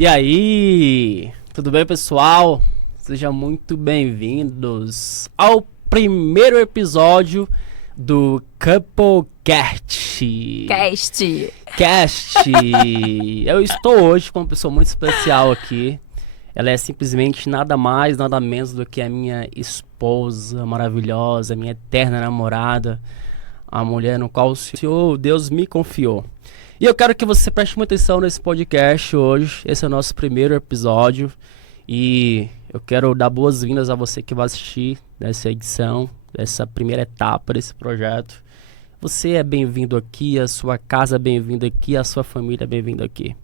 E aí, tudo bem, pessoal? Sejam muito bem-vindos ao primeiro episódio do Couplecast. Cast. Eu estou hoje com uma pessoa muito especial aqui. Ela é simplesmente nada mais, nada menos do que a minha esposa maravilhosa, minha eterna namorada, a mulher no qual o Senhor, Deus me confiou. E eu quero que você preste muita atenção nesse podcast hoje. Esse é o nosso primeiro episódio. E eu quero dar boas-vindas a você que vai assistir nessa edição, dessa primeira etapa desse projeto. Você é bem-vindo aqui, a sua casa é bem-vinda aqui, a sua família é bem-vinda aqui.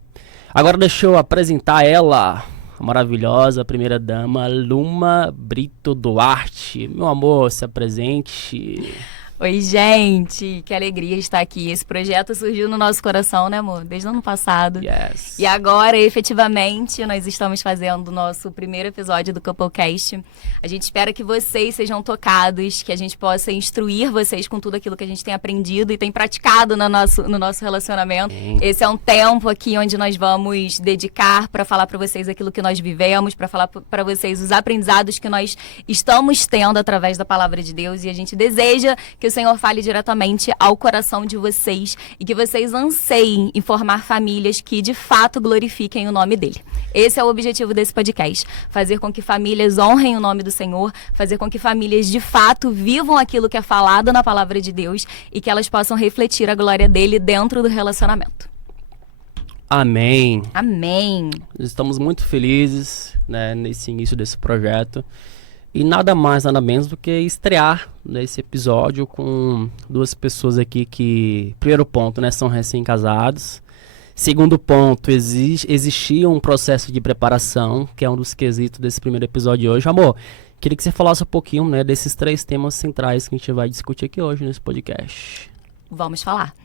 Agora deixa eu apresentar ela, a maravilhosa primeira-dama, Luma Brito Duarte. Meu amor, se apresente. Oi, gente, que alegria estar aqui. Esse projeto surgiu no nosso coração, né, amor? Desde o ano passado. Yes. E agora, efetivamente, nós estamos fazendo o nosso primeiro episódio do Couplecast. A gente espera que vocês sejam tocados, que a gente possa instruir vocês com tudo aquilo que a gente tem aprendido e tem praticado no nosso relacionamento. Esse é um tempo aqui onde nós vamos dedicar para falar para vocês aquilo que nós vivemos, para falar para vocês os aprendizados que nós estamos tendo através da palavra de Deus. E a gente deseja que o Senhor fale diretamente ao coração de vocês e que vocês anseiem em formar famílias que de fato glorifiquem o nome dele. Esse é o objetivo desse podcast, fazer com que famílias honrem o nome do Senhor, fazer com que famílias de fato vivam aquilo que é falado na palavra de Deus e que elas possam refletir a glória dele dentro do relacionamento. Amém. Amém. Estamos muito felizes, né, nesse início desse projeto. E nada mais, nada menos do que estrear nesse episódio com duas pessoas aqui que, primeiro ponto, né, são recém-casados. Segundo ponto, existia um processo de preparação, que é um dos quesitos desse primeiro episódio de hoje. Amor, queria que você falasse um pouquinho, né, desses três temas centrais que a gente vai discutir aqui hoje nesse podcast. Vamos falar.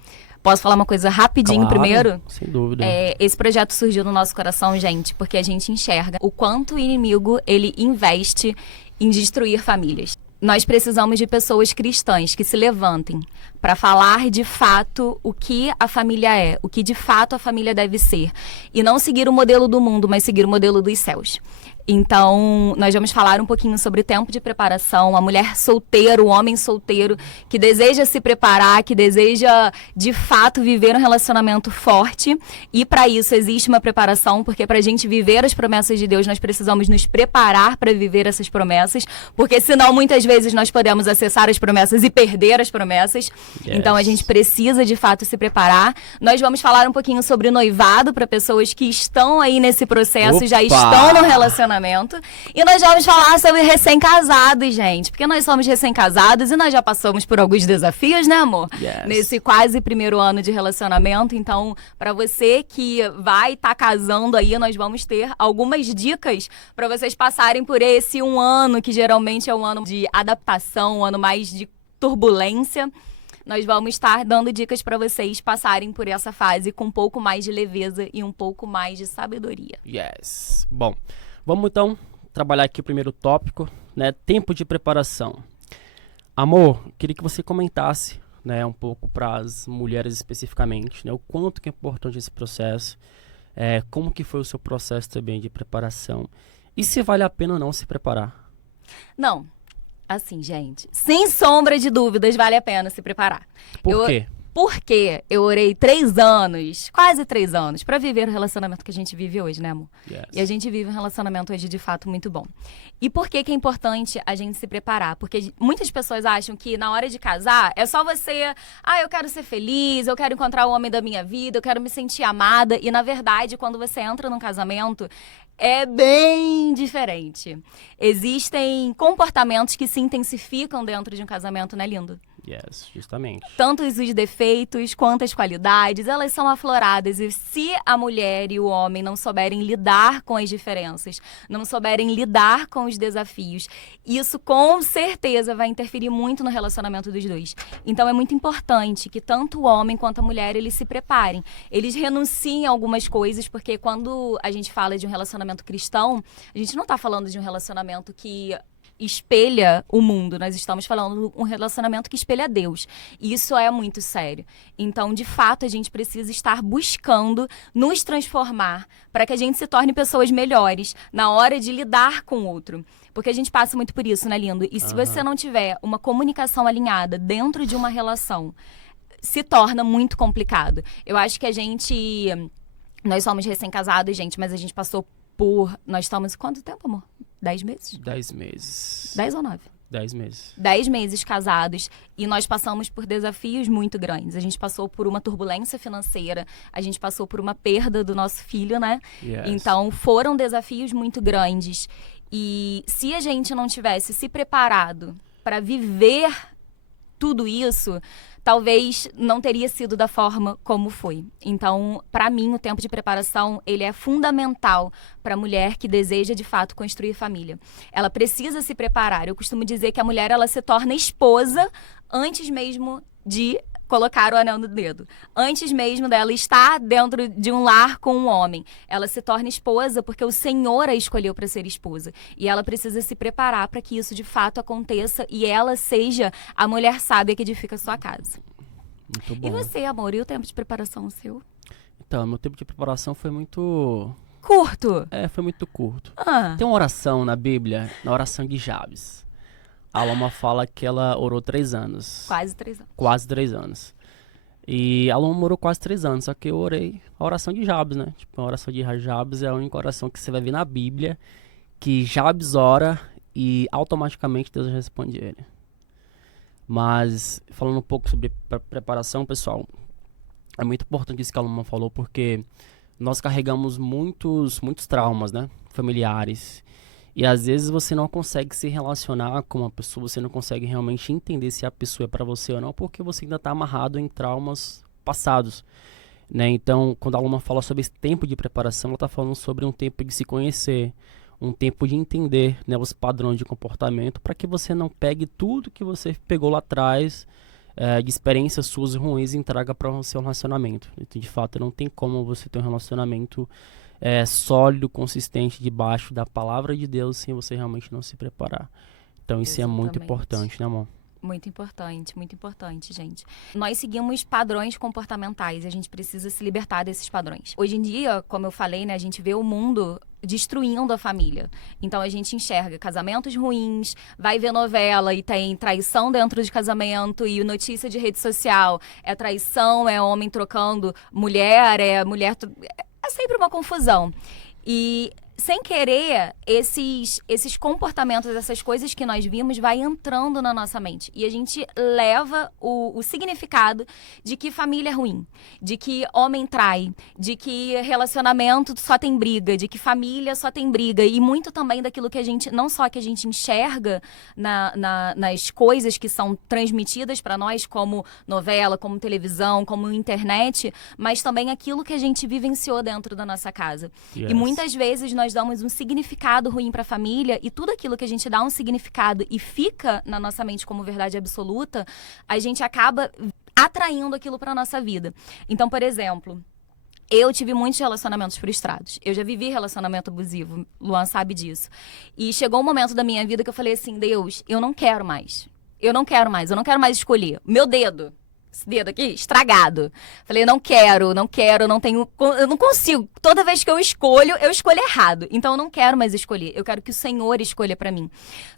Posso falar uma coisa rapidinho primeiro? Sem dúvida. Esse projeto surgiu no nosso coração, gente, porque a gente enxerga o quanto o inimigo ele investe em destruir famílias. Nós precisamos de pessoas cristãs que se levantem para falar de fato o que a família é, o que de fato a família deve ser. E não seguir o modelo do mundo, mas seguir o modelo dos céus. Então, nós vamos falar um pouquinho sobre o tempo de preparação, a mulher solteira, o homem solteiro que deseja se preparar, que deseja de fato viver um relacionamento forte. E para isso existe uma preparação, porque para a gente viver as promessas de Deus, nós precisamos nos preparar para viver essas promessas, porque senão muitas vezes nós podemos acessar as promessas e perder as promessas. Yes. Então a gente precisa de fato se preparar. Nós vamos falar um pouquinho sobre noivado para pessoas que estão aí nesse processo, já estão no relacionamento. E nós vamos falar sobre recém-casados, gente. Porque nós somos recém-casados e nós já passamos por alguns desafios, né, amor? Yes. Nesse quase primeiro ano de relacionamento. Então, para você que vai estar casando aí, nós vamos ter algumas dicas para vocês passarem por esse um ano, que geralmente é um ano de adaptação, um ano mais de turbulência. Nós vamos estar dando dicas para vocês passarem por essa fase com um pouco mais de leveza e um pouco mais de sabedoria. Yes. Bom, vamos então trabalhar aqui o primeiro tópico, né? Tempo de preparação. Amor, queria que você comentasse, né, um pouco para as mulheres especificamente, né, o quanto que é importante esse processo, como que foi o seu processo também de preparação e se vale a pena ou não se preparar. Não, assim, gente, sem sombra de dúvidas, vale a pena se preparar. Por quê? Porque eu orei 3 anos, quase 3 anos, pra viver o relacionamento que a gente vive hoje, né, amor? Yes. E a gente vive um relacionamento hoje de fato muito bom. E por que que é importante a gente se preparar? Porque muitas pessoas acham que na hora de casar é só você, eu quero ser feliz, eu quero encontrar o homem da minha vida, eu quero me sentir amada. E na verdade, quando você entra num casamento, é bem diferente. Existem comportamentos que se intensificam dentro de um casamento, né, lindo? Yes, justamente. Tanto os defeitos quanto as qualidades, elas são afloradas. E se a mulher e o homem não souberem lidar com as diferenças, não souberem lidar com os desafios, isso com certeza vai interferir muito no relacionamento dos dois. Então é muito importante que tanto o homem quanto a mulher, eles se preparem. Eles renunciem a algumas coisas, porque quando a gente fala de um relacionamento cristão, a gente não está falando de um relacionamento que espelha o mundo, nós estamos falando de um relacionamento que espelha Deus. E isso é muito sério. Então, de fato, a gente precisa estar buscando nos transformar para que a gente se torne pessoas melhores na hora de lidar com o outro. Porque a gente passa muito por isso, né, lindo? E se você não tiver uma comunicação alinhada dentro de uma relação, se torna muito complicado. Eu acho que nós somos recém-casados, gente, mas a gente passou nós estamos quanto tempo, amor? 10 meses? 10 meses. 10 ou 9? 10 meses. 10 meses casados e nós passamos por desafios muito grandes. A gente passou por uma turbulência financeira, a gente passou por uma perda do nosso filho, né? Yes. Então, foram desafios muito grandes. E se a gente não tivesse se preparado para viver tudo isso, talvez não teria sido da forma como foi. Então, para mim, o tempo de preparação, ele é fundamental para a mulher que deseja, de fato, construir família. Ela precisa se preparar. Eu costumo dizer que a mulher, ela se torna esposa antes mesmo de colocar o anel no dedo. Antes mesmo dela estar dentro de um lar com um homem. Ela se torna esposa porque o Senhor a escolheu para ser esposa. E ela precisa se preparar para que isso de fato aconteça e ela seja a mulher sábia que edifica a sua casa. Muito bom. E você, amor? E o tempo de preparação seu? Então, meu tempo de preparação foi muito... Curto? Foi muito curto. Ah. Tem uma oração na Bíblia, na oração de Jabes. A Alma fala que ela orou 3 anos. Quase 3 anos. Quase 3 anos. E a Alma orou quase 3 anos, só que eu orei a oração de Jabes, né? Tipo, a oração de Jabes é a única oração que você vai ver na Bíblia, que Jabes ora e automaticamente Deus responde ele. Mas, falando um pouco sobre preparação, pessoal, é muito importante isso que a Alma falou, porque nós carregamos muitos traumas, né? Familiares. E às vezes você não consegue se relacionar com uma pessoa, você não consegue realmente entender se a pessoa é para você ou não, porque você ainda está amarrado em traumas passados, né? Então, quando a Alma fala sobre esse tempo de preparação, ela está falando sobre um tempo de se conhecer, um tempo de entender, né, os padrões de comportamento, para que você não pegue tudo que você pegou lá atrás, de experiências suas ruins e traga para o seu relacionamento. Então, de fato, não tem como você ter um relacionamento sólido, consistente, debaixo da palavra de Deus, sem você realmente não se preparar. Então isso é muito importante, né, amor? Muito importante, gente. Nós seguimos padrões comportamentais e a gente precisa se libertar desses padrões. Hoje em dia, como eu falei, né, a gente vê o mundo destruindo a família. Então a gente enxerga casamentos ruins, vai ver novela e tem traição dentro de casamento e notícia de rede social. É traição, é homem trocando mulher, é sempre uma confusão. E, sem querer, esses comportamentos, essas coisas que nós vimos, vai entrando na nossa mente. E a gente leva o significado de que família é ruim, de que homem trai, de que relacionamento só tem briga, de que família só tem briga. E muito também daquilo que a gente, não só que a gente enxerga nas coisas que são transmitidas para nós, como novela, como televisão, como internet, mas também aquilo que a gente vivenciou dentro da nossa casa. Yes. E muitas vezes nós damos um significado ruim para a família e tudo aquilo que a gente dá um significado e fica na nossa mente como verdade absoluta, a gente acaba atraindo aquilo para nossa vida. Então, por exemplo, eu tive muitos relacionamentos frustrados. Eu já vivi relacionamento abusivo, Luan sabe disso. E chegou um momento da minha vida que eu falei assim, Deus, eu não quero mais. Eu não quero mais escolher. Meu dedo. Esse dedo aqui, estragado. Falei, não quero, eu não consigo. Toda vez que eu escolho errado. Então eu não quero mais escolher. Eu quero que o Senhor escolha pra mim.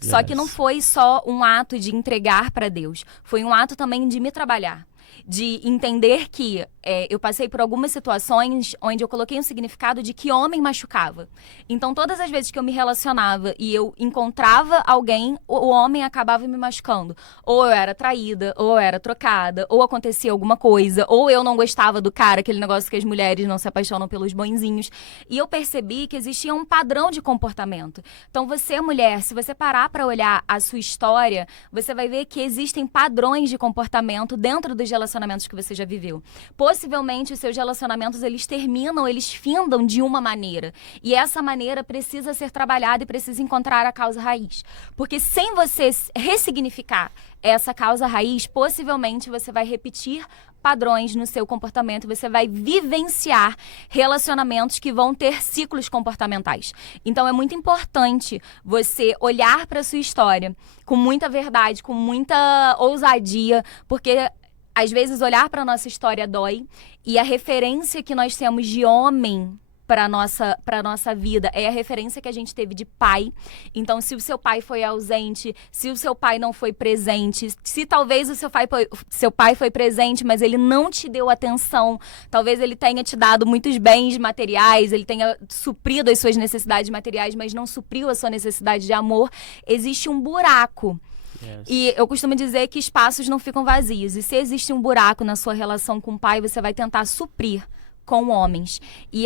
Yes. Só que não foi só um ato de entregar pra Deus. Foi um ato também de me trabalhar. De entender que eu passei por algumas situações onde eu coloquei um significado de que homem machucava. Então, todas as vezes que eu me relacionava e eu encontrava alguém, o homem acabava me machucando. Ou eu era traída, ou eu era trocada, ou acontecia alguma coisa, ou eu não gostava do cara, aquele negócio que as mulheres não se apaixonam pelos bonzinhos. E eu percebi que existia um padrão de comportamento. Então, você, mulher, se você parar para olhar a sua história, você vai ver que existem padrões de comportamento dentro dos relacionamentos relacionamentos que você já viveu. Possivelmente os seus relacionamentos, eles terminam, eles findam de uma maneira. E essa maneira precisa ser trabalhada e precisa encontrar a causa raiz. Porque sem você ressignificar essa causa raiz, possivelmente você vai repetir padrões no seu comportamento, você vai vivenciar relacionamentos que vão ter ciclos comportamentais. Então é muito importante você olhar para a sua história com muita verdade, com muita ousadia, porque às vezes olhar para a nossa história dói, e a referência que nós temos de homem para nossa vida é a referência que a gente teve de pai. Então, se o seu pai foi ausente, se o seu pai não foi presente, se talvez o seu pai foi presente, mas ele não te deu atenção, talvez ele tenha te dado muitos bens materiais, ele tenha suprido as suas necessidades materiais, mas não supriu a sua necessidade de amor, existe um buraco. Yes. E eu costumo dizer que espaços não ficam vazios. E se existe um buraco na sua relação com o pai, você vai tentar suprir com homens. E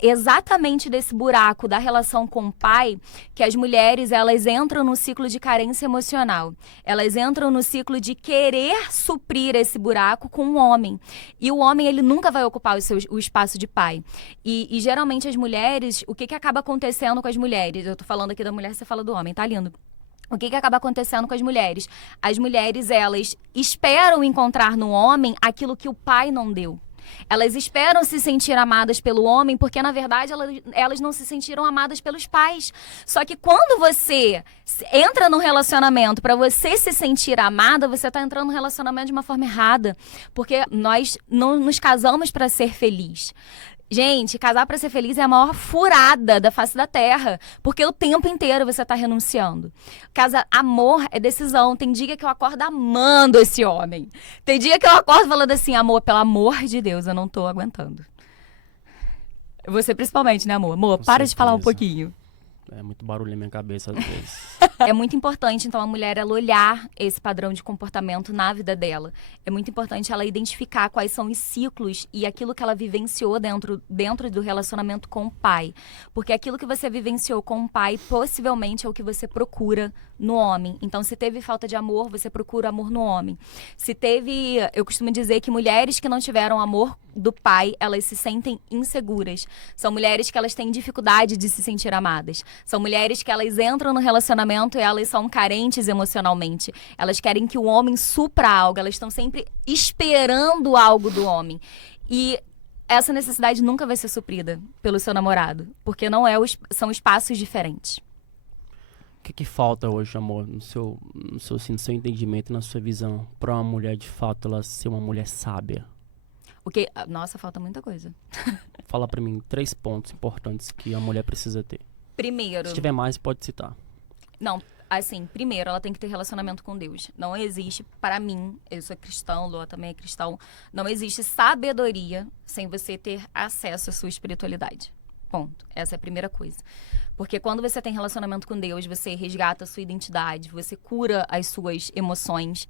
exatamente desse buraco da relação com o pai que as mulheres, elas entram no ciclo de carência emocional. Elas entram no ciclo de querer suprir esse buraco com o homem. E o homem, ele nunca vai ocupar o espaço de pai. E geralmente as mulheres, o que acaba acontecendo com as mulheres? Eu tô falando aqui da mulher, você fala do homem, tá lindo? O que acaba acontecendo com as mulheres? As mulheres, elas esperam encontrar no homem aquilo que o pai não deu. Elas esperam se sentir amadas pelo homem, porque na verdade elas não se sentiram amadas pelos pais. Só que quando você entra num relacionamento para você se sentir amada, você está entrando num relacionamento de uma forma errada. Porque nós não nos casamos para ser feliz. Gente, casar para ser feliz é a maior furada da face da terra, porque o tempo inteiro você tá renunciando. Amor é decisão. Tem dia que eu acordo amando esse homem. Tem dia que eu acordo falando assim, amor, pelo amor de Deus, eu não tô aguentando. Você principalmente, né, amor? Amor, para de falar um pouquinho. É muito barulho na minha cabeça às vezes. É muito importante, então, a mulher ela olhar esse padrão de comportamento na vida dela. É muito importante ela identificar quais são os ciclos e aquilo que ela vivenciou dentro do relacionamento com o pai. Porque aquilo que você vivenciou com o pai, possivelmente é o que você procura no homem. Então, se teve falta de amor, você procura amor no homem. Eu costumo dizer que mulheres que não tiveram amor do pai, elas se sentem inseguras. São mulheres que elas têm dificuldade de se sentir amadas. São mulheres que elas entram no relacionamento e elas são carentes emocionalmente. Elas querem que o homem supra algo. Elas estão sempre esperando algo do homem. E essa necessidade nunca vai ser suprida pelo seu namorado. Porque são espaços diferentes. O que falta hoje, amor, no seu entendimento, na sua visão, para uma mulher, de fato, ela ser uma mulher sábia? Nossa, falta muita coisa. Fala pra mim 3 pontos importantes que a mulher precisa ter. Primeiro... Se tiver mais, pode citar. Não, assim, primeiro, ela tem que ter relacionamento com Deus. Não existe, para mim, eu sou cristão, Lua também é cristão, não existe sabedoria sem você ter acesso à sua espiritualidade. Ponto. Essa é a primeira coisa. Porque quando você tem relacionamento com Deus, você resgata a sua identidade, você cura as suas emoções.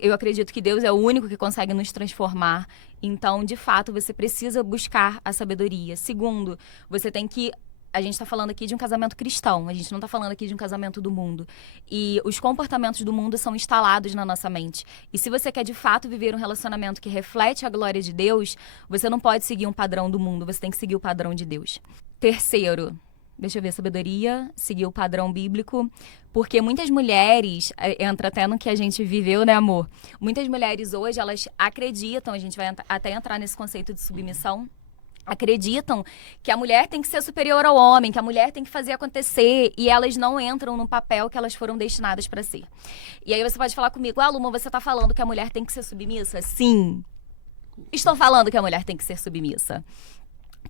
Eu acredito que Deus é o único que consegue nos transformar. Então, de fato, você precisa buscar a sabedoria. Segundo, você tem que... A gente está falando aqui de um casamento cristão, a gente não está falando aqui de um casamento do mundo. E os comportamentos do mundo são instalados na nossa mente. E se você quer de fato viver um relacionamento que reflete a glória de Deus, você não pode seguir um padrão do mundo, você tem que seguir o padrão de Deus. Terceiro, deixa eu ver, sabedoria, seguir o padrão bíblico, porque muitas mulheres, entra até no que a gente viveu, né, amor? Muitas mulheres hoje, elas acreditam, a gente vai até entrar nesse conceito de submissão, acreditam que a mulher tem que ser superior ao homem, que a mulher tem que fazer acontecer, e elas não entram no papel que elas foram destinadas para ser. E aí você pode falar comigo, Luma, você tá falando que a mulher tem que ser submissa? Sim. Estou falando que a mulher tem que ser submissa.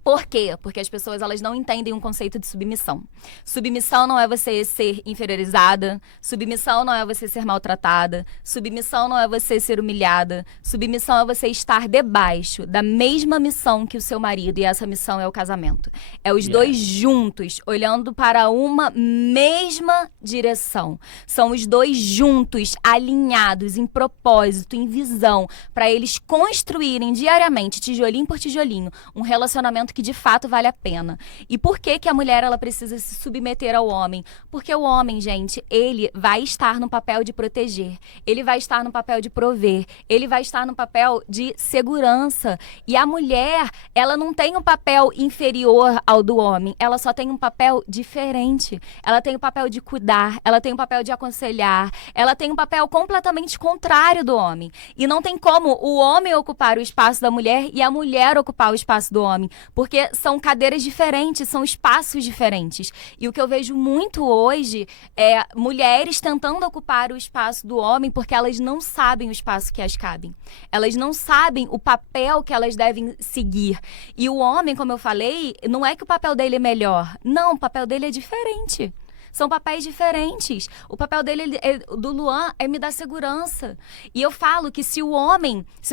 Por quê? Porque as pessoas, elas não entendem um conceito de submissão. Submissão não é você ser inferiorizada, submissão não é você ser maltratada, submissão não é você ser humilhada, submissão é você estar debaixo da mesma missão que o seu marido, e essa missão é o casamento. É os dois juntos, olhando para uma mesma direção. São os dois juntos, alinhados em propósito, em visão, para eles construírem diariamente, tijolinho por tijolinho, um relacionamento relacionamento que de fato vale a pena. E por que que a mulher ela precisa se submeter ao homem? Porque o homem, gente, ele vai estar no papel de proteger, ele vai estar no papel de prover, ele vai estar no papel de segurança. E a mulher, ela não tem um papel inferior ao do homem, ela só tem um papel diferente. Ela tem o papel de cuidar, ela tem o papel de aconselhar, ela tem um papel completamente contrário do homem. E não tem como o homem ocupar o espaço da mulher e a mulher ocupar o espaço do homem, porque são cadeiras diferentes, são espaços diferentes. E o que eu vejo muito hoje é mulheres tentando ocupar o espaço do homem porque elas não sabem o espaço que as cabem. Elas não sabem o papel que elas devem seguir. E o homem, como eu falei, não é que o papel dele é melhor. Não, o papel dele é diferente. São papéis diferentes. O papel dele, do Luan, é me dar segurança. E eu falo que se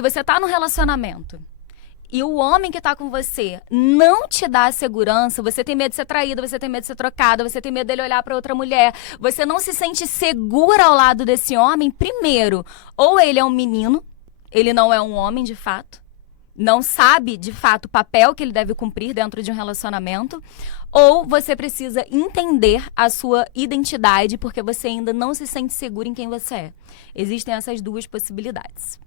você tá num relacionamento e o homem que tá com você não te dá segurança, você tem medo de ser traída, você tem medo de ser trocada, você tem medo dele olhar pra outra mulher, você não se sente segura ao lado desse homem, primeiro, ou ele é um menino, ele não é um homem de fato, não sabe, de fato, o papel que ele deve cumprir dentro de um relacionamento, ou você precisa entender a sua identidade porque você ainda não se sente seguro em quem você é. Existem essas duas possibilidades.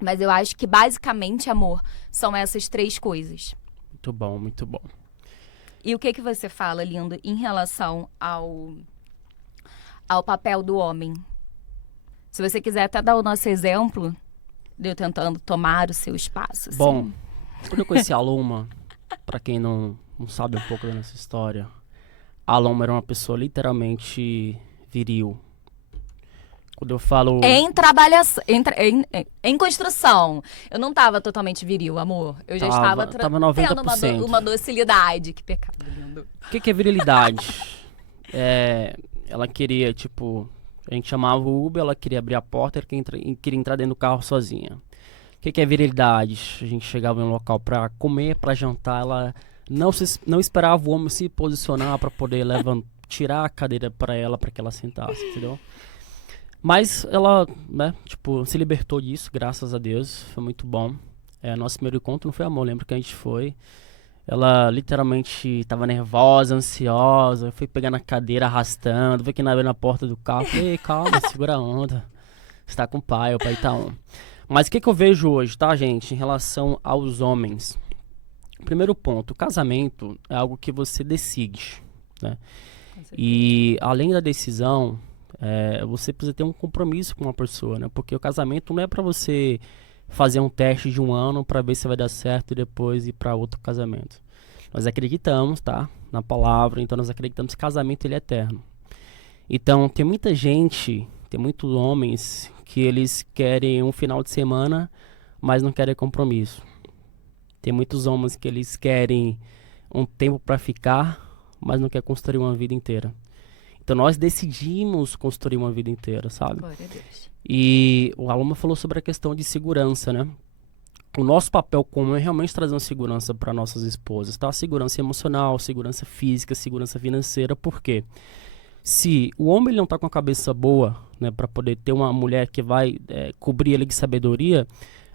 Mas eu acho que, basicamente, amor, são essas três coisas. Muito bom, muito bom. E o que você fala, lindo, em relação ao papel do homem? Se você quiser até dar o nosso exemplo de eu tentando tomar o seu espaço. Assim. Bom, quando eu conheci a Aloma, pra quem não sabe um pouco da nossa história, a Aloma era uma pessoa literalmente viril. Quando eu falo... Em construção. Eu não tava totalmente viril, amor. Eu já estava tava 90%. tendo uma docilidade. Que pecado lindo. O que é virilidade? Ela queria, tipo... A gente chamava o Uber, ela queria abrir a porta, ela queria entrar dentro do carro sozinha. O que é virilidade? A gente chegava em um local pra comer, pra jantar, ela não esperava o homem se posicionar pra poder tirar a cadeira pra ela, pra que ela sentasse, entendeu? Mas ela, né, tipo, se libertou disso, graças a Deus, foi muito bom. Nosso primeiro encontro não foi amor, lembro que a gente foi. Ela literalmente tava nervosa, ansiosa, foi pegar na cadeira, arrastando, foi que na porta do carro, falei, calma, segura a onda, você tá com o pai tá on. Mas o que eu vejo hoje, tá, gente, em relação aos homens? Primeiro ponto, o casamento é algo que você decide, né? E além da decisão, você precisa ter um compromisso com uma pessoa, né? Porque o casamento não é pra você fazer um teste de 1 ano para ver se vai dar certo e depois ir para outro casamento. Nós acreditamos, tá? Na palavra, então nós acreditamos que casamento ele é eterno. Então tem muita gente, tem muitos homens que eles querem um final de semana, mas não querem compromisso. Tem muitos homens que eles querem um tempo para ficar, mas não querem construir uma vida inteira. Então nós decidimos construir uma vida inteira, sabe? Glória a Deus. E o Aloma falou sobre a questão de segurança, né? O nosso papel comum é realmente trazer uma segurança para nossas esposas, tá? Segurança emocional, segurança física, segurança financeira. Por quê? Se o homem ele não tá com a cabeça boa, né, para poder ter uma mulher que vai cobrir ele de sabedoria,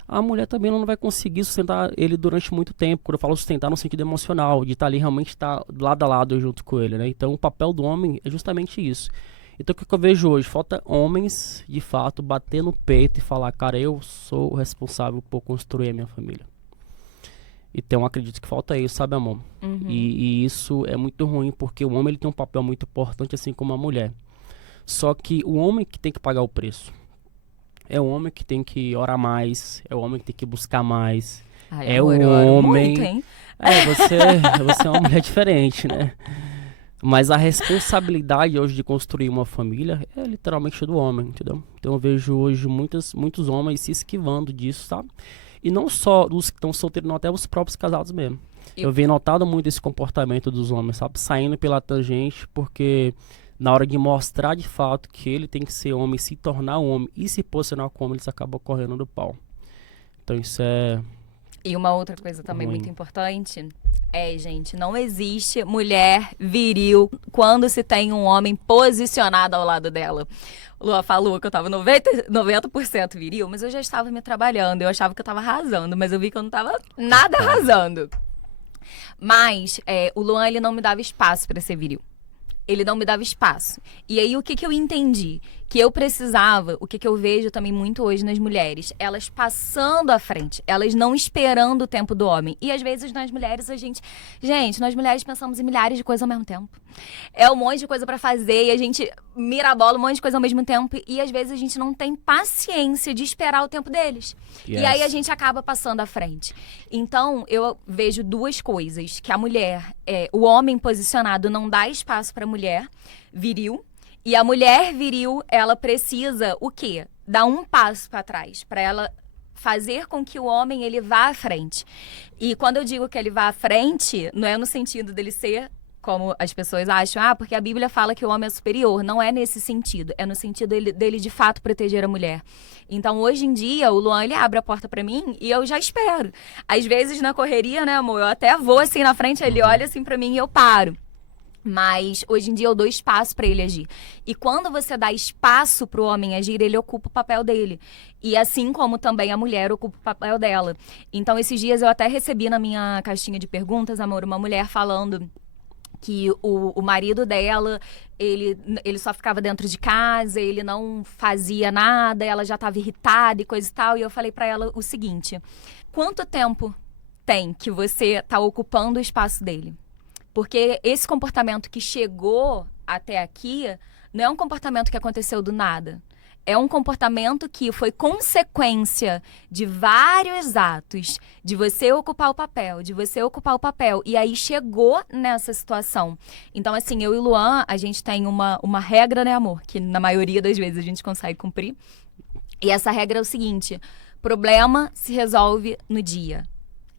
a mulher também não vai conseguir sustentar ele durante muito tempo. Quando eu falo sustentar no sentido emocional, de estar ali realmente estar lado a lado junto com ele, né? Então o papel do homem é justamente isso. Então o que eu vejo hoje? Falta homens, de fato, bater no peito e falar, cara, eu sou o responsável por construir a minha família. Então eu acredito que falta isso, sabe, amor? Uhum. E isso é muito ruim, porque o homem ele tem um papel muito importante, assim como a mulher. Só que o homem que tem que pagar o preço. É o homem que tem que orar mais, é o homem que tem que buscar mais. Ai, amor, eu oro muito, hein? Você é uma mulher diferente, né? Mas a responsabilidade hoje de construir uma família é literalmente do homem, entendeu? Então eu vejo hoje muitos homens se esquivando disso, sabe? E não só os que estão solteiros, não, até os próprios casados mesmo. Eu venho notado muito esse comportamento dos homens, sabe? Saindo pela tangente, porque na hora de mostrar de fato que ele tem que ser homem, se tornar homem e se posicionar como eles acabam correndo do pau. Então isso é... E uma outra coisa também muito importante gente, não existe mulher viril quando se tem um homem posicionado ao lado dela. O Lua falou que eu tava 90% viril, mas eu já estava me trabalhando, eu achava que eu tava arrasando, mas eu vi que eu não tava nada arrasando. Mas o Luan, ele não me dava espaço para ser viril. Ele não me dava espaço. E aí, o que eu entendi? Que eu precisava, o que eu vejo também muito hoje nas mulheres, elas passando à frente, elas não esperando o tempo do homem. E às vezes nós mulheres, nós mulheres pensamos em milhares de coisas ao mesmo tempo. É um monte de coisa pra fazer e a gente mira a bola, um monte de coisa ao mesmo tempo. E às vezes a gente não tem paciência de esperar o tempo deles. Yes. E aí a gente acaba passando à frente. Então, eu vejo duas coisas. Que a mulher, o homem posicionado não dá espaço pra mulher viril. E a mulher viril, ela precisa o quê? Dar um passo para trás, para ela fazer com que o homem ele vá à frente. E quando eu digo que ele vá à frente, não é no sentido dele ser como as pessoas acham, porque a Bíblia fala que o homem é superior. Não é nesse sentido, é no sentido dele de fato proteger a mulher. Então, hoje em dia, o Luan, ele abre a porta pra mim e eu já espero. Às vezes, na correria, né, amor, eu até vou assim na frente, ele olha assim pra mim e eu paro. Mas, hoje em dia, eu dou espaço para ele agir. E quando você dá espaço para o homem agir, ele ocupa o papel dele. E assim como também a mulher ocupa o papel dela. Então, esses dias eu até recebi na minha caixinha de perguntas, amor, uma mulher falando que o marido dela, ele só ficava dentro de casa, ele não fazia nada, ela já estava irritada e coisa e tal. E eu falei para ela o seguinte: quanto tempo tem que você está ocupando o espaço dele? Porque esse comportamento que chegou até aqui não é um comportamento que aconteceu do nada. É um comportamento que foi consequência de vários atos, de você ocupar o papel, e aí chegou nessa situação. Então, assim, eu e o Luan, a gente tem uma regra, né, amor? Que na maioria das vezes a gente consegue cumprir. E essa regra é o seguinte: problema se resolve no dia.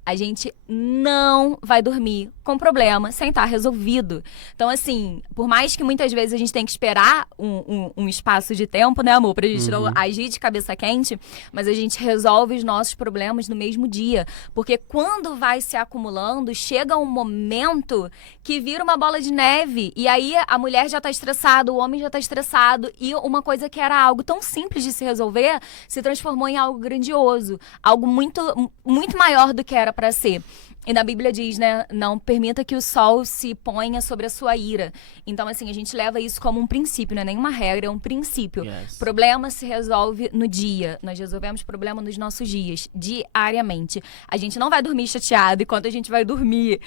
A gente não vai dormir com problema sem estar resolvido. Então, assim, por mais que muitas vezes a gente tenha que esperar um espaço de tempo, né, amor? Pra gente não agir de cabeça quente, mas a gente resolve os nossos problemas no mesmo dia. Porque quando vai se acumulando, chega um momento que vira uma bola de neve. E aí a mulher já tá estressada, o homem já tá estressado. E uma coisa que era algo tão simples de se resolver se transformou em algo grandioso. Algo muito, muito maior do que era para ser. E na Bíblia diz, né, não permita que o sol se ponha sobre a sua ira. Então, assim, a gente leva isso como um princípio, não é nenhuma regra, é um princípio. Yes. Problema se resolve no dia. Nós resolvemos problema nos nossos dias, diariamente. A gente não vai dormir chateado, e quando a gente vai dormir,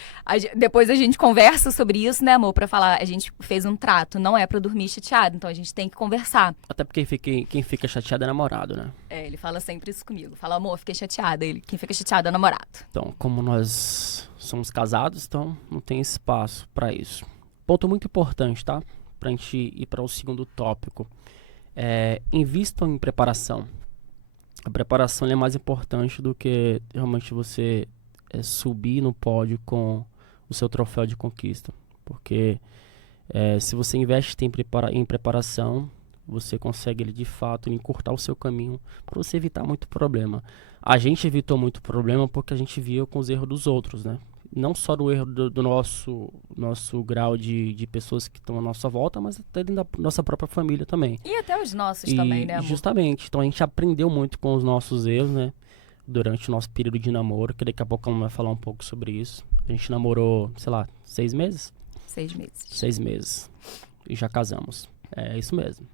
depois a gente conversa sobre isso, né, amor, pra falar, a gente fez um trato, não é pra dormir chateado, então a gente tem que conversar. Até porque quem fica chateado é namorado, né? Ele fala sempre isso comigo. Fala, amor, fiquei chateada. Quem fica chateado é namorado. Então, como nós somos casados, então não tem espaço para isso. Ponto muito importante, tá? Pra gente ir para o segundo tópico. Invistam em preparação. A preparação é mais importante do que realmente você subir no pódio com o seu troféu de conquista. Porque se você investe em preparação, você consegue de fato encurtar o seu caminho para você evitar muito problema. A gente evitou muito problema porque a gente viu com os erros dos outros, né? Não só do erro do nosso grau de pessoas que estão à nossa volta, mas até dentro da nossa própria família também. E até os nossos também, né, amor? Justamente. Então a gente aprendeu muito com os nossos erros, né? Durante o nosso período de namoro, que daqui a pouco ela vai falar um pouco sobre isso. A gente namorou, sei lá, 6 meses? 6 meses. 6 meses. E já casamos. É isso mesmo.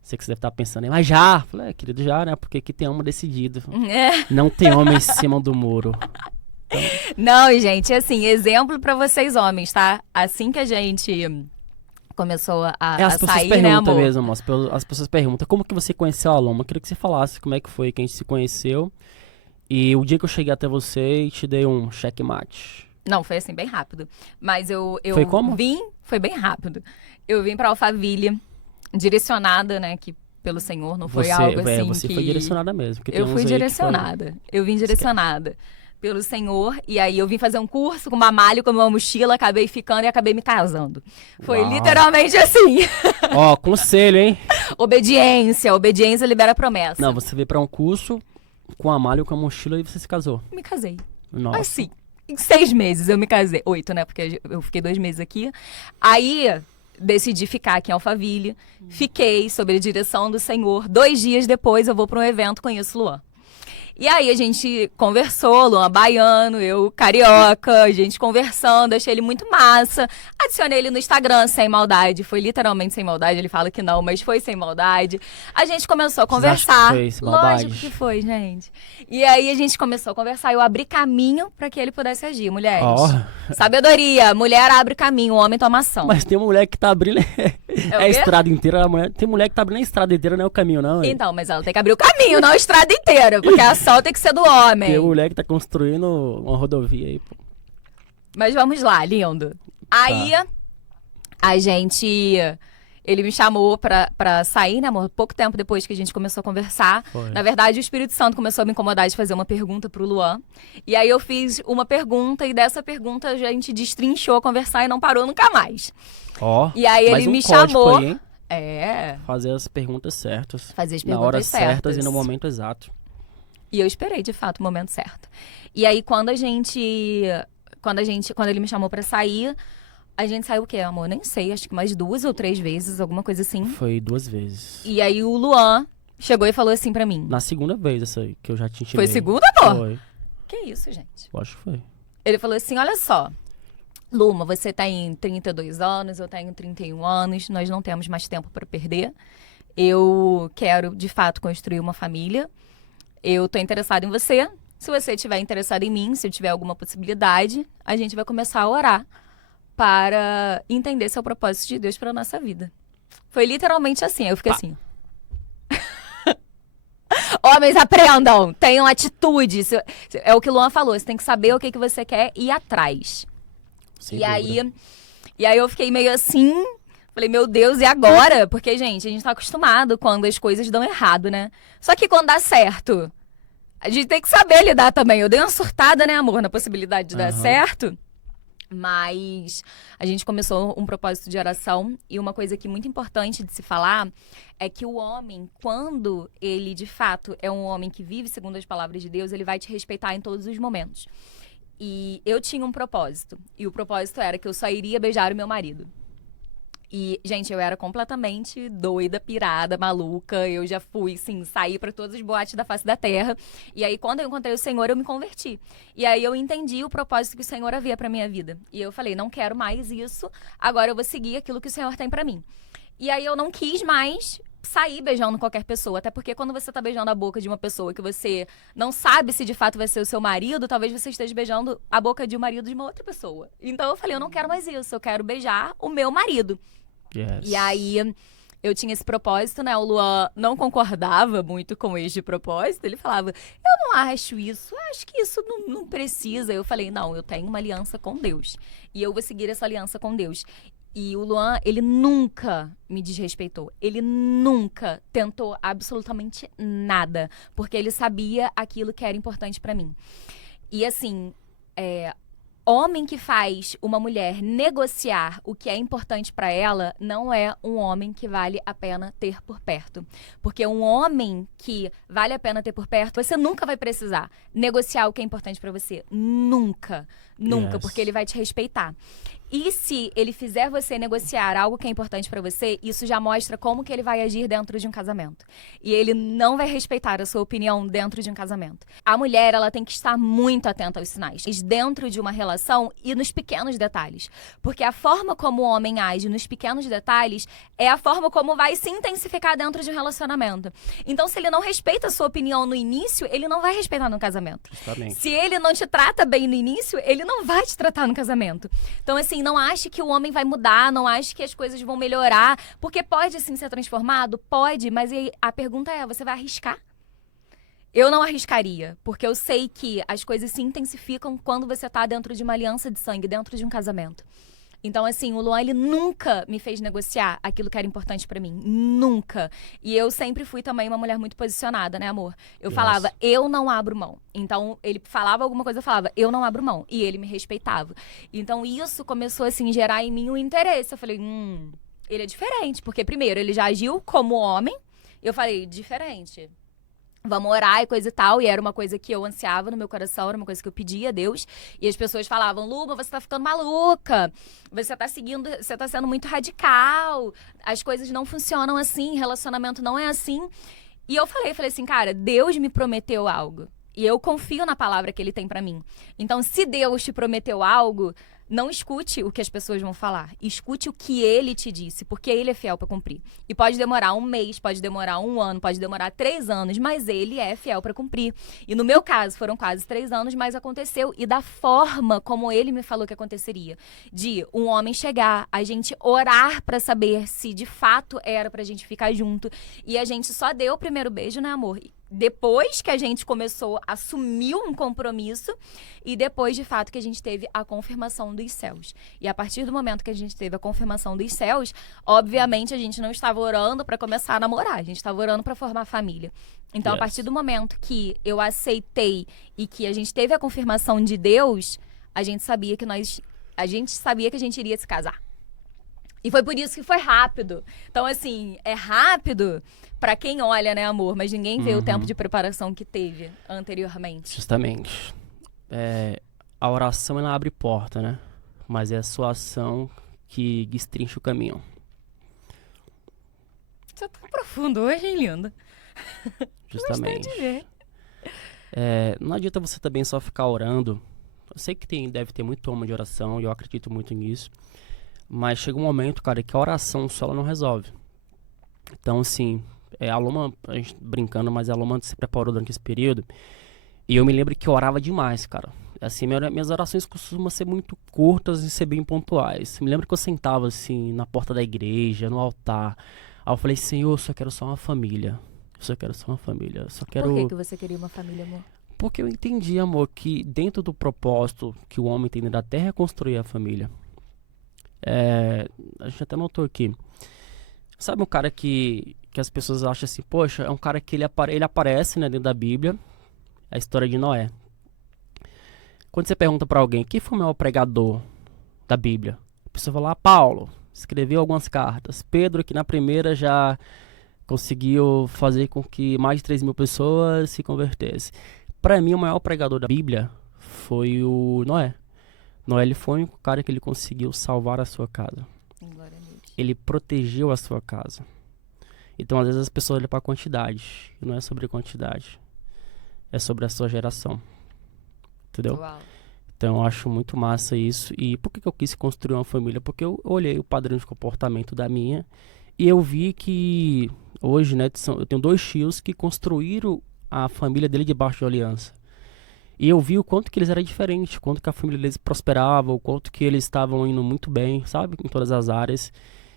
Sei que você deve estar pensando, mas já! Falei, querido, já, né? Porque aqui tem homem decidido. Não tem homem em cima do muro. Então... Não, gente, assim, exemplo pra vocês homens, tá? Assim que a gente começou a sair, né, amor? Mesmo, amor. As pessoas perguntam, como que você conheceu a Loma? Eu queria que você falasse como é que foi que a gente se conheceu. E o dia que eu cheguei até você e te dei um checkmate. Não, foi assim, bem rápido. Mas eu foi como? Foi bem rápido. Eu vim pra Alphaville, direcionada, né, que pelo Senhor, não foi algo assim você foi direcionada mesmo. Eu fui direcionada. Eu vim direcionada pelo Senhor, e aí eu vim fazer um curso com uma malha, com uma mochila, acabei ficando e acabei me casando. Foi literalmente assim. Ó, conselho, hein? Obediência libera promessa. Não, você veio pra um curso com a malha ou com a mochila e você se casou. Me casei. Nossa. Assim, em 6 meses eu me casei. 8, né, porque eu fiquei 2 meses aqui. Aí... decidi ficar aqui em Alphaville, fiquei sob a direção do Senhor. 2 dias depois eu vou para um evento, conheço o Luan. E aí a gente conversou, Luan baiano, eu carioca, a gente conversando, achei ele muito massa. Adicionei ele no Instagram sem maldade, foi literalmente sem maldade, ele fala que não, mas foi sem maldade. A gente começou a conversar. Vocês acham que foi sem maldade? Lógico que foi, gente. E aí a gente começou a conversar, eu abri caminho pra que ele pudesse agir, mulheres. Sabedoria, mulher abre caminho, o homem toma ação. Mas tem uma mulher que tá abrindo o a quê? estrada inteira. Tem mulher que tá abrindo a estrada inteira, não é o caminho, não. Então, mas ela tem que abrir o caminho, não a estrada inteira, porque a ação tem que ser do homem. Tem mulher que tá construindo uma rodovia aí, pô. Mas vamos lá, lindo. Aí, a gente... Ele me chamou pra sair, né, amor? Pouco tempo depois que a gente começou a conversar. Foi. Na verdade, o Espírito Santo começou a me incomodar de fazer uma pergunta pro Luan. E aí eu fiz uma pergunta, e dessa pergunta a gente destrinchou a conversar e não parou nunca mais. Ó, E aí mais ele um me código chamou... aí, hein? Fazer as perguntas certas. Fazer as na perguntas hora certas e no certas. momento exato. E eu esperei, de fato, o momento certo. E aí, quando ele me chamou pra sair, a gente saiu o quê, amor? Nem sei, acho que mais 2 ou 3 vezes, alguma coisa assim. Foi 2 vezes. E aí o Luan chegou e falou assim pra mim. Na segunda vez essa aí, que eu já te intimei. Foi segunda, amor? Foi. Que isso, gente? Eu acho que foi. Ele falou assim, olha só, Luma, você tem 32 anos, eu tenho 31 anos, nós não temos mais tempo pra perder. Eu quero, de fato, construir uma família. Eu tô interessado em você. Se você estiver interessado em mim, se eu tiver alguma possibilidade, a gente vai começar a orar para entender se é o propósito de Deus para nossa vida. Foi literalmente assim. Aí eu fiquei assim. Homens, aprendam! Tenham atitude. É o que o Luan falou. Você tem que saber o que você quer e ir atrás. Sem E dúvida. aí eu fiquei meio assim... Falei, meu Deus, e agora? Porque, gente, a gente tá acostumado quando as coisas dão errado, né? Só que quando dá certo, a gente tem que saber lidar também. Eu dei uma surtada, né, amor, na possibilidade de dar certo. Mas a gente começou um propósito de oração. E uma coisa que é muito importante de se falar é que o homem, quando ele, de fato, é um homem que vive segundo as palavras de Deus, ele vai te respeitar em todos os momentos. E eu tinha um propósito. E o propósito era que eu só iria beijar o meu marido. E, gente, eu era completamente doida, pirada, maluca. Eu já fui, sim, sair pra todas as boates da face da terra. E aí, quando eu encontrei o Senhor, eu me converti. E aí, eu entendi o propósito que o Senhor havia pra minha vida. E eu falei, não quero mais isso. Agora eu vou seguir aquilo que o Senhor tem pra mim. E aí, eu não quis mais sair beijando qualquer pessoa. Até porque quando você tá beijando a boca de uma pessoa que você não sabe se de fato vai ser o seu marido, talvez você esteja beijando a boca de um marido de uma outra pessoa. Então, eu falei, eu não quero mais isso. Eu quero beijar o meu marido. Yes. E aí, eu tinha esse propósito, né? O Luan não concordava muito com este propósito. Ele falava, eu não acho isso, acho que isso não precisa. Eu falei, não, eu tenho uma aliança com Deus. E eu vou seguir essa aliança com Deus. E o Luan, ele nunca me desrespeitou. Ele nunca tentou absolutamente nada. Porque ele sabia aquilo que era importante pra mim. E assim, homem que faz uma mulher negociar o que é importante pra ela não é um homem que vale a pena ter por perto. Porque um homem que vale a pena ter por perto, você nunca vai precisar negociar o que é importante pra você. Nunca. Nunca, Yes. porque ele vai te respeitar. E se ele fizer você negociar algo que é importante pra você, isso já mostra como que ele vai agir dentro de um casamento. E ele não vai respeitar a sua opinião dentro de um casamento. A mulher, ela tem que estar muito atenta aos sinais, dentro de uma relação e nos pequenos detalhes. Porque a forma como o homem age nos pequenos detalhes é a forma como vai se intensificar dentro de um relacionamento. Então, se ele não respeita a sua opinião no início, ele não vai respeitar no casamento. Justamente. Se ele não te trata bem no início, ele não vai te tratar no casamento. Então, assim, não ache que o homem vai mudar, não ache que as coisas vão melhorar, porque pode, sim, ser transformado? Pode, mas aí a pergunta é, você vai arriscar? Eu não arriscaria, porque eu sei que as coisas se intensificam quando você tá dentro de uma aliança de sangue, dentro de um casamento. Então, assim, o Luan, ele nunca me fez negociar aquilo que era importante pra mim. Nunca. E eu sempre fui também uma mulher muito posicionada, né, amor? Eu falava, eu não abro mão. Então, ele falava alguma coisa, eu falava, eu não abro mão. E ele me respeitava. Então, isso começou, assim, gerar em mim um interesse. Eu falei, ele é diferente. Porque, primeiro, ele já agiu como homem. Eu falei, diferente. Vamos orar e coisa e tal. E era uma coisa que eu ansiava no meu coração, era uma coisa que eu pedia a Deus. E as pessoas falavam, Luba, você tá ficando maluca. Você tá sendo muito radical. As coisas não funcionam assim, relacionamento não é assim. E eu falei assim, cara, Deus me prometeu algo. E eu confio na palavra que ele tem pra mim. Então, se Deus te prometeu algo, não escute o que as pessoas vão falar. Escute o que ele te disse, porque ele é fiel pra cumprir. E pode demorar 1 mês, pode demorar 1 ano, pode demorar 3 anos, mas ele é fiel pra cumprir. E no meu caso, foram quase 3 anos, mas aconteceu. E da forma como ele me falou que aconteceria. De um homem chegar, a gente orar pra saber se de fato era pra gente ficar junto. E a gente só deu o primeiro beijo, né, amor? Depois que a gente começou a assumir um compromisso e depois, de fato, que a gente teve a confirmação dos céus. E a partir do momento que a gente teve a confirmação dos céus, obviamente a gente não estava orando para começar a namorar, a gente estava orando para formar família. Então, a partir do momento que eu aceitei e que a gente teve a confirmação de Deus, a gente sabia que a gente iria se casar. E foi por isso que foi rápido. Então, assim, é rápido pra quem olha, né, amor? Mas ninguém vê o tempo de preparação que teve anteriormente. Justamente. A oração, ela abre porta, né? Mas é a sua ação que destrincha o caminho. Você tá profundo hoje, hein, linda? Justamente. Gostei de ver. Não adianta você também só ficar orando. Eu sei que deve ter muito homem de oração, e eu acredito muito nisso. Mas chega um momento, cara, que a oração só ela não resolve. Então, assim, a Loma, a gente brincando, mas a Loma se preparou durante esse período. E eu me lembro que eu orava demais, cara. Assim, minhas orações costumam ser muito curtas e ser bem pontuais. Me lembro que eu sentava, assim, na porta da igreja, no altar. Aí eu falei, Senhor, eu só quero só uma família. Eu só quero só uma família. Eu só quero... Por que você queria uma família, amor? Porque eu entendi, amor, que dentro do propósito que o homem tem dentro da terra é construir a família. A gente até notou aqui. Sabe um cara que as pessoas acham assim, poxa, é um cara que ele aparece, né, dentro da Bíblia, a história de Noé. Quando você pergunta pra alguém, quem foi o maior pregador da Bíblia? A pessoa fala, Paulo, escreveu algumas cartas. Pedro, que na primeira já conseguiu fazer com que mais de 3.000 pessoas se convertessem. Pra mim, o maior pregador da Bíblia foi o Noé. Noé, ele foi o único cara que ele conseguiu salvar a sua casa. Glória a Deus. Ele protegeu a sua casa. Então, às vezes, as pessoas olham para a quantidade. E não é sobre quantidade. É sobre a sua geração. Entendeu? Uau. Então, eu acho muito massa isso. E por que eu quis construir uma família? Porque eu olhei o padrão de comportamento da minha. E eu vi que hoje, né, eu tenho 2 tios que construíram a família dele debaixo de aliança. E eu vi o quanto que eles eram diferentes, o quanto que a família deles prosperava, o quanto que eles estavam indo muito bem, sabe? Em todas as áreas.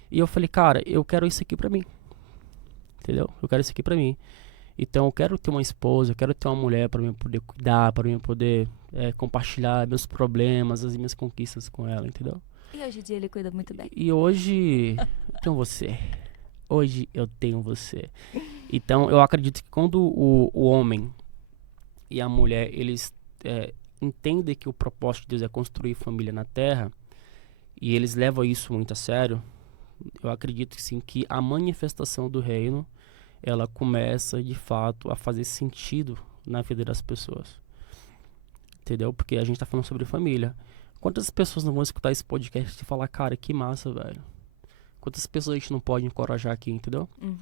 E eu falei, cara, eu quero isso aqui pra mim. Entendeu? Eu quero isso aqui pra mim. Então eu quero ter uma esposa, eu quero ter uma mulher pra mim poder cuidar, pra mim poder compartilhar meus problemas, as minhas conquistas com ela, entendeu? E hoje em dia ele cuida muito bem. E hoje eu tenho você. Hoje eu tenho você. Então eu acredito que quando o homem e a mulher, eles entendem que o propósito de Deus é construir família na terra, e eles levam isso muito a sério, eu acredito que sim, que a manifestação do reino, ela começa de fato a fazer sentido na vida das pessoas. Entendeu? Porque a gente tá falando sobre família. Quantas pessoas não vão escutar esse podcast e falar, cara, que massa, velho? Quantas pessoas a gente não pode encorajar aqui, entendeu? Uhum.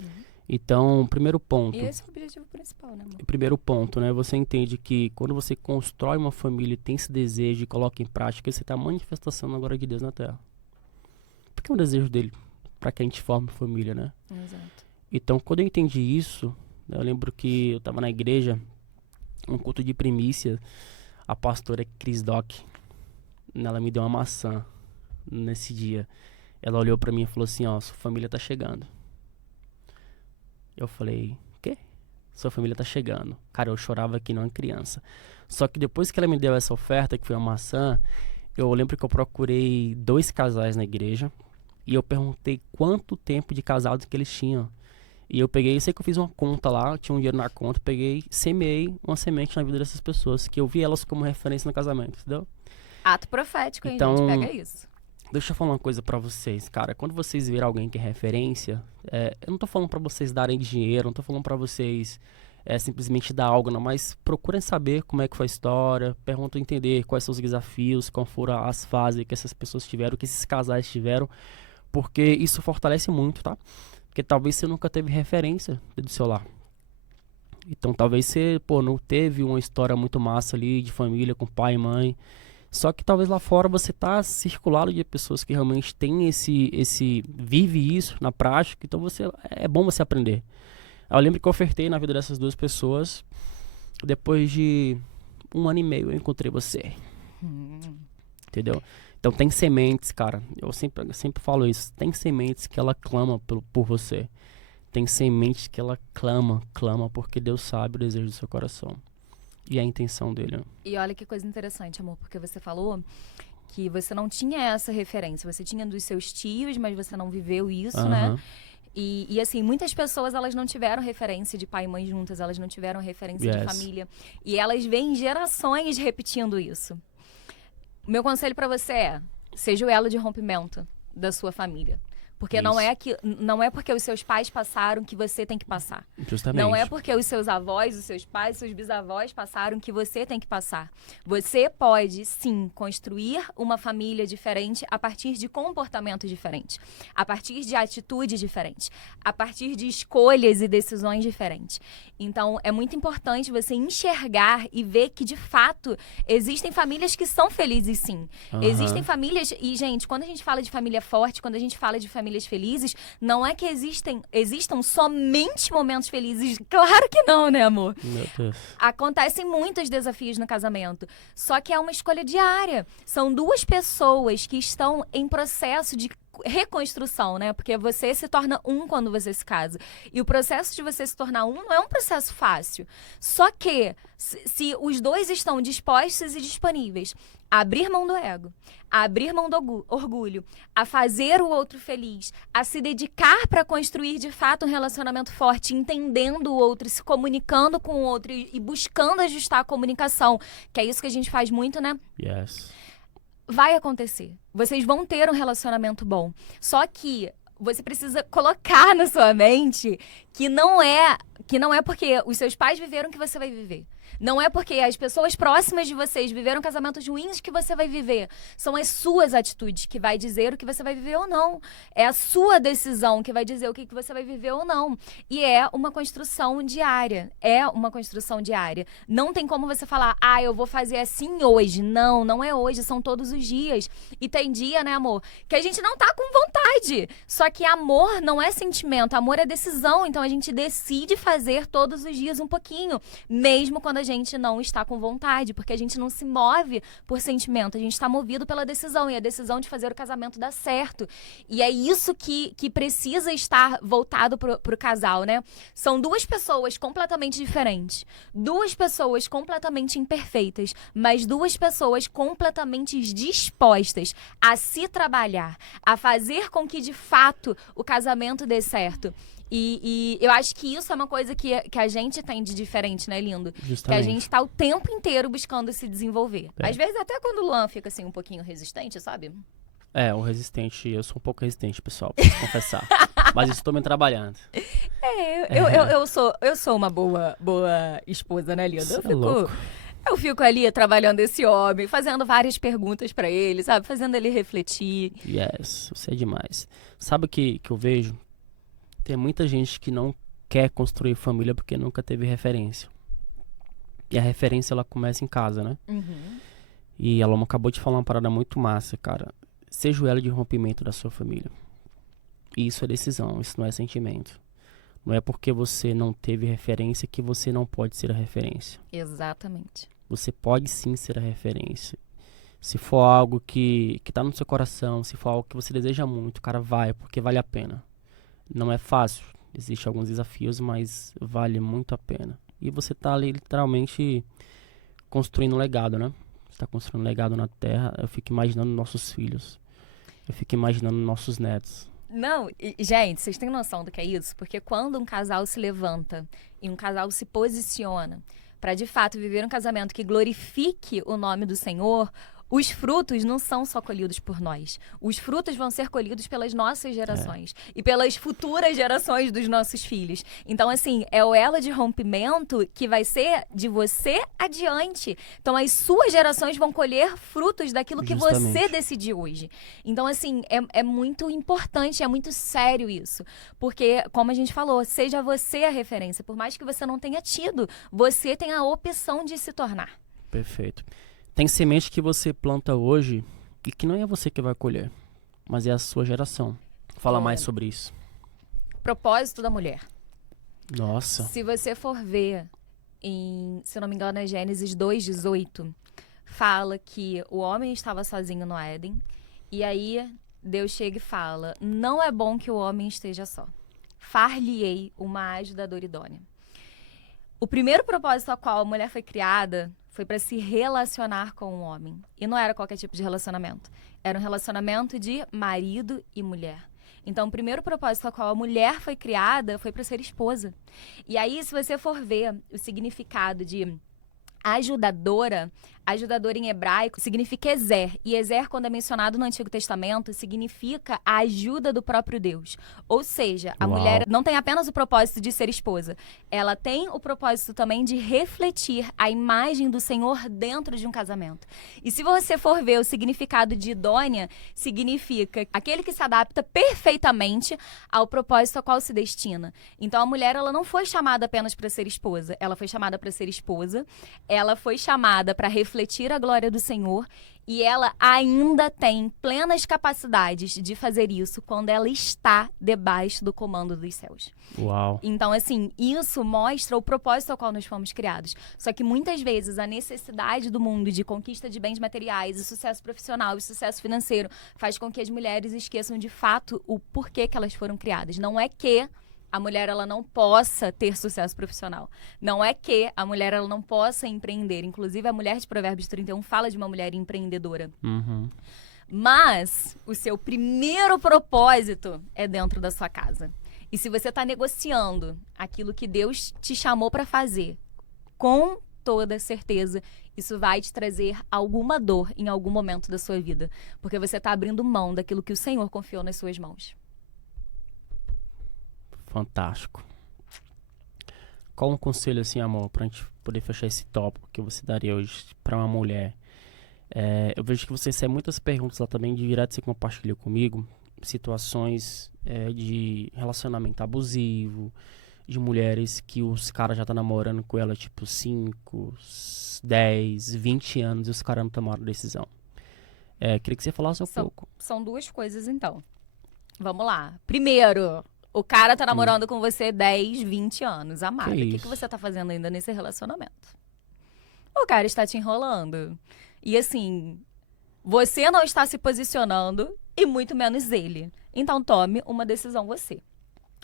Então, primeiro ponto. E esse é o objetivo principal, né, amor? Primeiro ponto, né? Você entende que quando você constrói uma família e tem esse desejo e coloca em prática, você está manifestação agora de Deus na Terra. Porque é um desejo dele para que a gente forme família, né? Exato. Então, quando eu entendi isso, eu lembro que eu estava na igreja, um culto de primícia, a pastora Cris Doc, ela me deu uma maçã nesse dia. Ela olhou para mim e falou assim, ó, sua família tá chegando. Eu falei, o quê? Sua família tá chegando. Cara, eu chorava que não uma criança. Só que depois que ela me deu essa oferta, que foi uma maçã, eu lembro que eu procurei 2 casais na igreja e eu perguntei quanto tempo de casado que eles tinham. E eu peguei, sei que eu fiz uma conta lá, tinha um dinheiro na conta, peguei, semeei uma semente na vida dessas pessoas, que eu vi elas como referência no casamento, entendeu? Ato profético, hein, Então, gente? Pega isso. Deixa eu falar uma coisa pra vocês, cara. Quando vocês viram alguém que é referência, eu não tô falando pra vocês darem dinheiro, não tô falando pra vocês simplesmente dar algo, não. Mas procurem saber como é que foi a história, perguntem entender quais são os desafios, quais foram as fases que essas pessoas tiveram, que esses casais tiveram, porque isso fortalece muito, tá? Porque talvez você nunca teve referência do seu lar. Então talvez você, pô, não teve uma história muito massa ali de família com pai e mãe. Só que talvez lá fora você tá circulado de pessoas que realmente têm vive isso na prática, então é bom você aprender. Eu lembro que eu ofertei na vida dessas duas pessoas, depois de 1 ano e meio eu encontrei você. Entendeu? Então tem sementes, cara, eu sempre falo isso, tem sementes que ela clama por você. Tem sementes que ela clama porque Deus sabe o desejo do seu coração. E a intenção dele. E olha que coisa interessante, amor, porque você falou que você não tinha essa referência. Você tinha dos seus tios, mas você não viveu isso, né? E assim, muitas pessoas, elas não tiveram referência de pai e mãe juntas, elas não tiveram referência de família. E elas vêm gerações repetindo isso. Meu conselho pra você é, seja o elo de rompimento da sua família. Porque não é porque os seus pais passaram que você tem que passar. Justamente. Não é porque os seus avós, os seus pais, os seus bisavós passaram que você tem que passar. Você pode, sim, construir uma família diferente a partir de comportamentos diferentes, a partir de atitudes diferentes, a partir de escolhas e decisões diferentes. Então, é muito importante você enxergar e ver que, de fato, existem famílias que são felizes, sim. Existem famílias... E, gente, quando a gente fala de família forte, quando a gente fala de famílias felizes, não é que existam somente momentos felizes. Claro que não, né, amor? Meu Deus. Acontecem muitos desafios no casamento. Só que é uma escolha diária. São duas pessoas que estão em processo de reconstrução, né? Porque você se torna um quando você se casa. E o processo de você se tornar um não é um processo fácil. Só que, se os dois estão dispostos e disponíveis a abrir mão do ego, a abrir mão do orgulho, a fazer o outro feliz, a se dedicar para construir de fato um relacionamento forte, entendendo o outro, se comunicando com o outro e buscando ajustar a comunicação, que é isso que a gente faz muito, né? Yes. Vai acontecer. Vocês vão ter um relacionamento bom. Só que você precisa colocar na sua mente que não é porque os seus pais viveram que você vai viver. Não é porque as pessoas próximas de vocês viveram casamentos ruins que você vai viver. São as suas atitudes que vai dizer o que você vai viver ou não. É a sua decisão que vai dizer o que você vai viver ou não. E é uma construção diária. É uma construção diária. Não tem como você falar, eu vou fazer assim hoje. Não, não é hoje, são todos os dias. E tem dia, né, amor, que a gente não tá com vontade. Só que amor não é sentimento, amor é decisão. Então a gente decide fazer todos os dias um pouquinho, mesmo quando a gente não está com vontade, porque a gente não se move por sentimento, a gente está movido pela decisão, e a decisão de fazer o casamento dar certo. E é isso que precisa estar voltado pro casal, né? São duas pessoas completamente diferentes, duas pessoas completamente imperfeitas, mas duas pessoas completamente dispostas a se trabalhar, a fazer com que de fato o casamento dê certo. E eu acho que isso é uma coisa que a gente tem de diferente, né, lindo? Justamente. Que a gente tá o tempo inteiro buscando se desenvolver. Às vezes até quando o Luan fica assim um pouquinho resistente, sabe? O resistente, eu sou um pouco resistente, pessoal, preciso confessar. Mas estou me trabalhando. Eu sou uma boa esposa, né, lindo? Louco. Eu fico ali trabalhando esse homem, fazendo várias perguntas pra ele, sabe? Fazendo ele refletir. Yes, você é demais. Sabe o que eu vejo? Tem muita gente que não quer construir família porque nunca teve referência. E a referência, ela começa em casa, né? E a Loma acabou de falar uma parada muito massa, cara. Seja o elo de rompimento da sua família. E isso é decisão, isso não é sentimento. Não é porque você não teve referência que você não pode ser a referência. Exatamente. Você pode sim ser a referência. Se for algo que tá no seu coração, se for algo que você deseja muito, cara, vai, porque vale a pena. Não é fácil, existem alguns desafios, mas vale muito a pena. E você tá ali literalmente construindo um legado, né? Você tá construindo um legado na terra. Eu fico imaginando nossos filhos. Eu fico imaginando nossos netos. Não, gente, vocês têm noção do que é isso? Porque quando um casal se levanta e um casal se posiciona para de fato viver um casamento que glorifique o nome do Senhor, os frutos não são só colhidos por nós. Os frutos vão ser colhidos pelas nossas gerações e pelas futuras gerações dos nossos filhos. Então, assim, é o elo de rompimento que vai ser de você adiante. Então, as suas gerações vão colher frutos daquilo que você decidiu hoje. Então, assim, é muito importante, é muito sério isso. Porque, como a gente falou, seja você a referência. Por mais que você não tenha tido, você tem a opção de se tornar. Perfeito. Tem semente que você planta hoje e que não é você que vai colher, mas é a sua geração. Fala mais sobre isso. Propósito da mulher. Nossa. Se você for ver, se não me engano, é Gênesis 2:18, fala que o homem estava sozinho no Éden, e aí Deus chega e fala: não é bom que o homem esteja só. Far-lhe-ei uma ajudadora idônea. O primeiro propósito ao qual a mulher foi criada foi para se relacionar com o homem. E não era qualquer tipo de relacionamento. Era um relacionamento de marido e mulher. Então, o primeiro propósito ao qual a mulher foi criada foi para ser esposa. E aí, se você for ver o significado de ajudadora em hebraico significa Ezer. E Ezer, quando é mencionado no Antigo Testamento, significa a ajuda do próprio Deus. Ou seja, a mulher não tem apenas o propósito de ser esposa. Ela tem o propósito também de refletir a imagem do Senhor dentro de um casamento. E se você for ver o significado de idônea, significa aquele que se adapta perfeitamente ao propósito ao qual se destina. Então, a mulher, ela não foi chamada apenas para ser esposa. Ela foi chamada para ser esposa. Ela foi chamada para refletir a glória do Senhor, e ela ainda tem plenas capacidades de fazer isso quando ela está debaixo do comando dos céus. Uau. Então, assim, isso mostra o propósito ao qual nós fomos criados. Só que muitas vezes a necessidade do mundo de conquista de bens materiais, e sucesso profissional e sucesso financeiro faz com que as mulheres esqueçam de fato o porquê que elas foram criadas. Não é que a mulher, ela não possa ter sucesso profissional. Não é que a mulher, ela não possa empreender. Inclusive, a mulher de Provérbios 31 fala de uma mulher empreendedora. Mas o seu primeiro propósito é dentro da sua casa. E se você está negociando aquilo que Deus te chamou para fazer, com toda certeza, isso vai te trazer alguma dor em algum momento da sua vida. Porque você está abrindo mão daquilo que o Senhor confiou nas suas mãos. Fantástico. Qual um conselho, assim, amor, pra gente poder fechar esse tópico que você daria hoje pra uma mulher? Eu vejo que você recebe muitas perguntas lá também, de direto você compartilhou comigo, situações de relacionamento abusivo, de mulheres que os caras já tá namorando com ela, tipo, 5, 10, 20 anos e os caras não tomaram decisão. Queria que você falasse um pouco. São duas coisas, então. Vamos lá. Primeiro, o cara tá namorando com você 10, 20 anos. Amada, o que você tá fazendo ainda nesse relacionamento? O cara está te enrolando. E assim, você não está se posicionando e muito menos ele. Então tome uma decisão você.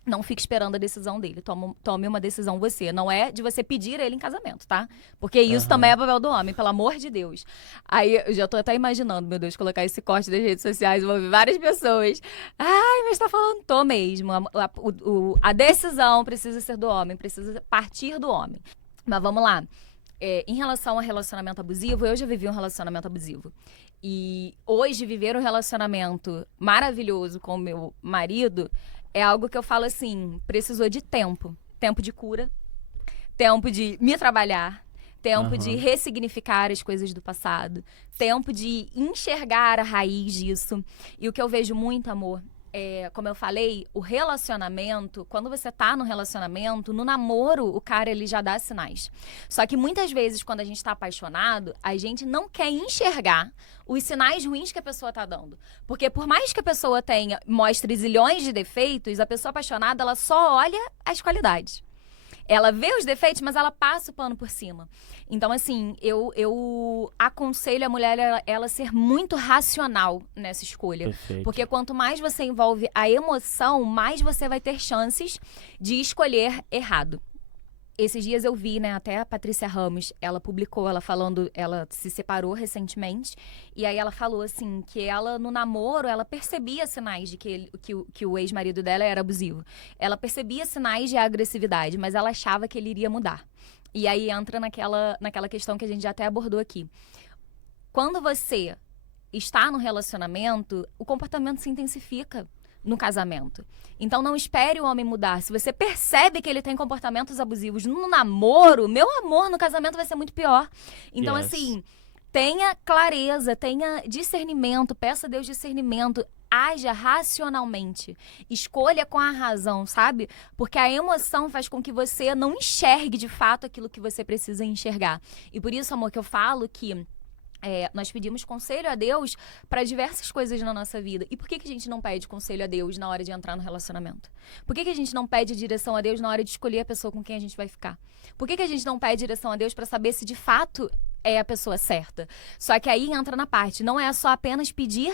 Não fique esperando a decisão dele. Tome uma decisão você. Não é de você pedir ele em casamento, tá? Porque isso também é papel do homem, pelo amor de Deus. Aí eu já tô até imaginando, meu Deus, colocar esse corte das redes sociais, vou ouvir várias pessoas. Ai, mas tá falando, tô mesmo. A decisão precisa ser do homem, precisa partir do homem. Mas vamos lá. Em relação a relacionamento abusivo, eu já vivi um relacionamento abusivo. E hoje, viver um relacionamento maravilhoso com o meu marido é algo que eu falo assim, precisou de tempo. Tempo de cura, tempo de me trabalhar, tempo de ressignificar as coisas do passado, tempo de enxergar a raiz disso. E o que eu vejo muito, amor, como eu falei, o relacionamento, quando você tá no relacionamento, no namoro, o cara, ele já dá sinais. Só que muitas vezes, quando a gente tá apaixonado, a gente não quer enxergar os sinais ruins que a pessoa tá dando. Porque por mais que a pessoa mostre zilhões de defeitos, a pessoa apaixonada, ela só olha as qualidades. Ela vê os defeitos, mas ela passa o pano por cima. Então, assim, eu aconselho a mulher ela ser muito racional nessa escolha. Perfeito. Porque quanto mais você envolve a emoção, mais você vai ter chances de escolher errado. Esses dias eu vi, né, até a Patrícia Ramos, ela publicou, ela se separou recentemente, e aí ela falou, assim, que ela, no namoro, ela percebia sinais de que o ex-marido dela era abusivo. Ela percebia sinais de agressividade, mas ela achava que ele iria mudar. E aí entra naquela questão que a gente já até abordou aqui. quando você está no relacionamento, o comportamento se intensifica no casamento. Então não espere o homem mudar. Se você percebe que ele tem comportamentos abusivos no namoro, meu amor, no casamento vai ser muito pior. Então, assim, tenha clareza, tenha discernimento, peça a Deus discernimento, haja racionalmente, escolha com a razão, sabe? Porque a emoção faz com que você não enxergue de fato aquilo que você precisa enxergar. E por isso, amor, que eu falo que nós pedimos conselho a Deus para diversas coisas na nossa vida. E por que a gente não pede conselho a Deus na hora de entrar no relacionamento? Por que a gente não pede direção a Deus na hora de escolher a pessoa com quem a gente vai ficar? Por que a gente não pede direção a Deus para saber se de fato é a pessoa certa? Só que aí entra na parte, não é só apenas pedir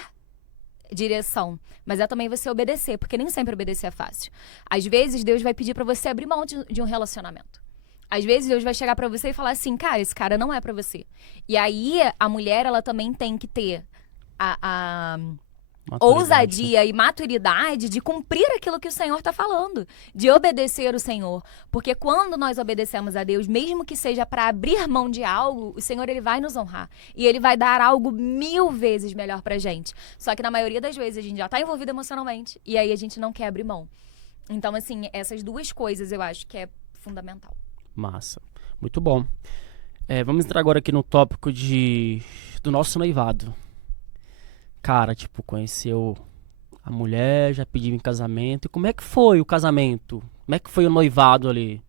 direção, mas é também você obedecer, porque nem sempre obedecer é fácil. Às vezes Deus vai pedir para você abrir mão de um relacionamento. Às vezes Deus vai chegar pra você e falar assim, cara, esse cara não é pra você. E aí a mulher, ela também tem que ter a ousadia e maturidade de cumprir aquilo que o Senhor tá falando, de obedecer o Senhor. Porque quando nós obedecemos a Deus, mesmo que seja pra abrir mão de algo, o Senhor, ele vai nos honrar. E ele vai dar algo 1000 vezes melhor pra gente. Só que na maioria das vezes a gente já tá envolvido emocionalmente e aí a gente não quer abrir mão. Então, assim, essas duas coisas eu acho que é fundamental. Massa. Muito bom. Vamos entrar agora aqui no tópico do nosso noivado. Cara, tipo, conheceu a mulher, já pediu em casamento. E como é que foi o casamento? Como é que foi o noivado ali?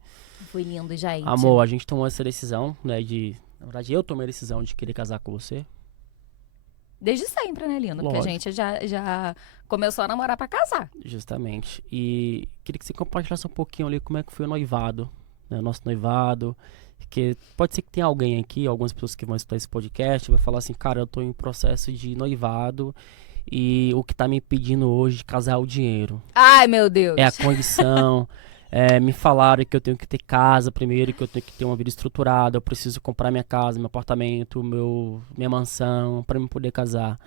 Foi lindo, gente. Amor, a gente tomou essa decisão, né, na verdade, eu tomei a decisão de querer casar com você. Desde sempre, né, lindo? Porque a gente já começou a namorar pra casar. Justamente. E queria que você compartilhasse um pouquinho ali como é que foi o noivado. Nosso noivado, porque pode ser que tenha alguém aqui, algumas pessoas que vão escutar esse podcast, vai falar assim, cara, eu tô em processo de noivado e o que tá me impedindo hoje de casar é o dinheiro. Ai, meu Deus! É a condição, me falaram que eu tenho que ter casa primeiro, que eu tenho que ter uma vida estruturada, eu preciso comprar minha casa, meu apartamento, minha mansão, para me poder casar.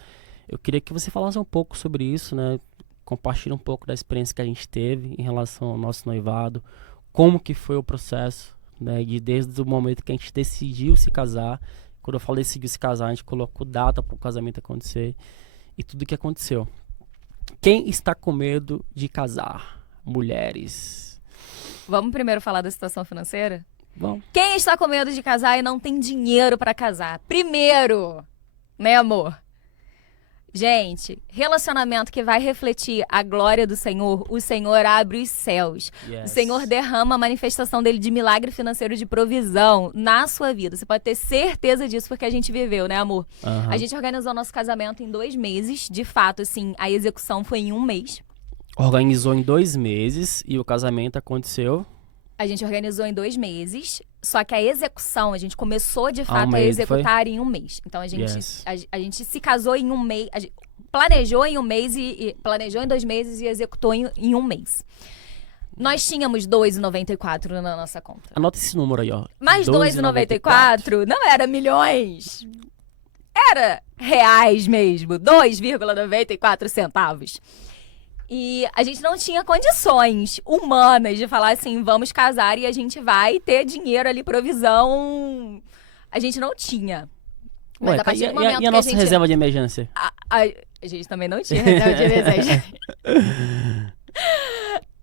Eu queria que você falasse um pouco sobre isso, né? Compartilhe um pouco da experiência que a gente teve em relação ao nosso noivado, como que foi o processo, né, desde o momento que a gente decidiu se casar. Quando eu falo decidiu se casar, a gente colocou data para o casamento acontecer e tudo o que aconteceu. Quem está com medo de casar? Mulheres. Vamos primeiro falar da situação financeira? Vamos. Quem está com medo de casar e não tem dinheiro para casar? Primeiro, né, amor? Gente, relacionamento que vai refletir a glória do Senhor, o Senhor abre os céus. Yes. O Senhor derrama a manifestação dele de milagre financeiro, de provisão na sua vida. Você pode ter certeza disso, porque a gente viveu, né, amor? Uhum. A gente organizou nosso casamento em 2 meses. De fato, assim, a execução foi em 1 mês. Organizou em 2 meses e o casamento aconteceu? A gente organizou em 2 meses, só que a execução, a gente começou de fato a executar em 1 mês. Então a gente, a gente se casou em 1 mês, planejou em 1 mês e planejou em 2 meses e executou em 1 mês. Nós tínhamos 2,94 na nossa conta. Anota esse número aí, ó. Mas 2,94 não era milhões. Era reais mesmo, 2,94 centavos. E a gente não tinha condições humanas de falar assim, vamos casar e a gente vai ter dinheiro ali, provisão. A gente não tinha. Mas Ué, a partir do momento e a nossa reserva de emergência? A gente também não tinha reserva de emergência.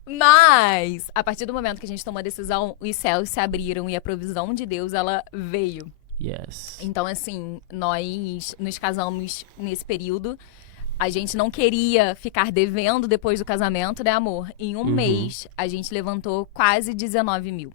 Mas, a partir do momento que a gente tomou a decisão, os céus se abriram e a provisão de Deus, ela veio. Yes. Então, assim, nós nos casamos nesse período. A gente não queria ficar devendo depois do casamento, né, amor? Em 1 mês, a gente levantou quase 19 mil.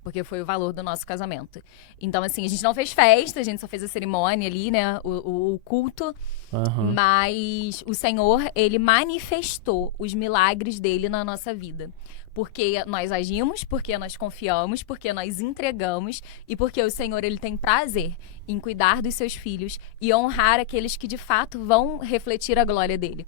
Porque foi o valor do nosso casamento. Então, assim, a gente não fez festa, a gente só fez a cerimônia ali, né? O culto. Uhum. Mas o Senhor, ele manifestou os milagres dele na nossa vida. Porque nós agimos, porque nós confiamos, porque nós entregamos e porque o Senhor, ele tem prazer em cuidar dos seus filhos e honrar aqueles que de fato vão refletir a glória dele.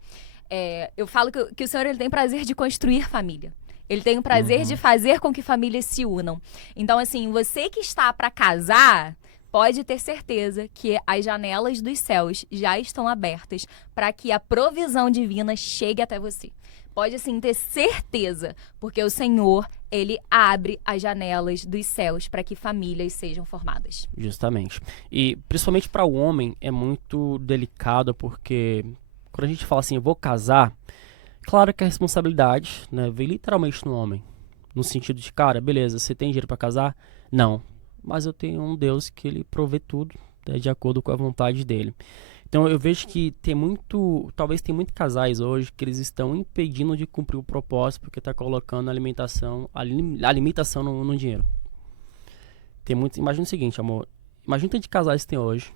Eu falo que o Senhor, ele tem prazer de construir família. Ele tem o prazer de fazer com que famílias se unam. Então, assim, você que está para casar, pode ter certeza que as janelas dos céus já estão abertas para que a provisão divina chegue até você. Pode, assim, ter certeza, porque o Senhor, Ele abre as janelas dos céus para que famílias sejam formadas. Justamente. E, principalmente para o homem, é muito delicado, porque quando a gente fala assim, eu vou casar, claro que a responsabilidade, né, vem literalmente no homem. No sentido de, cara, beleza, você tem dinheiro para casar? Não. Mas eu tenho um Deus que Ele provê tudo, né, de acordo com a vontade dele. Então eu vejo que talvez tem muitos casais hoje que eles estão impedindo de cumprir o propósito porque está colocando a limitação no dinheiro. Imagina o seguinte, amor, imagina o tanto de casais que tem hoje,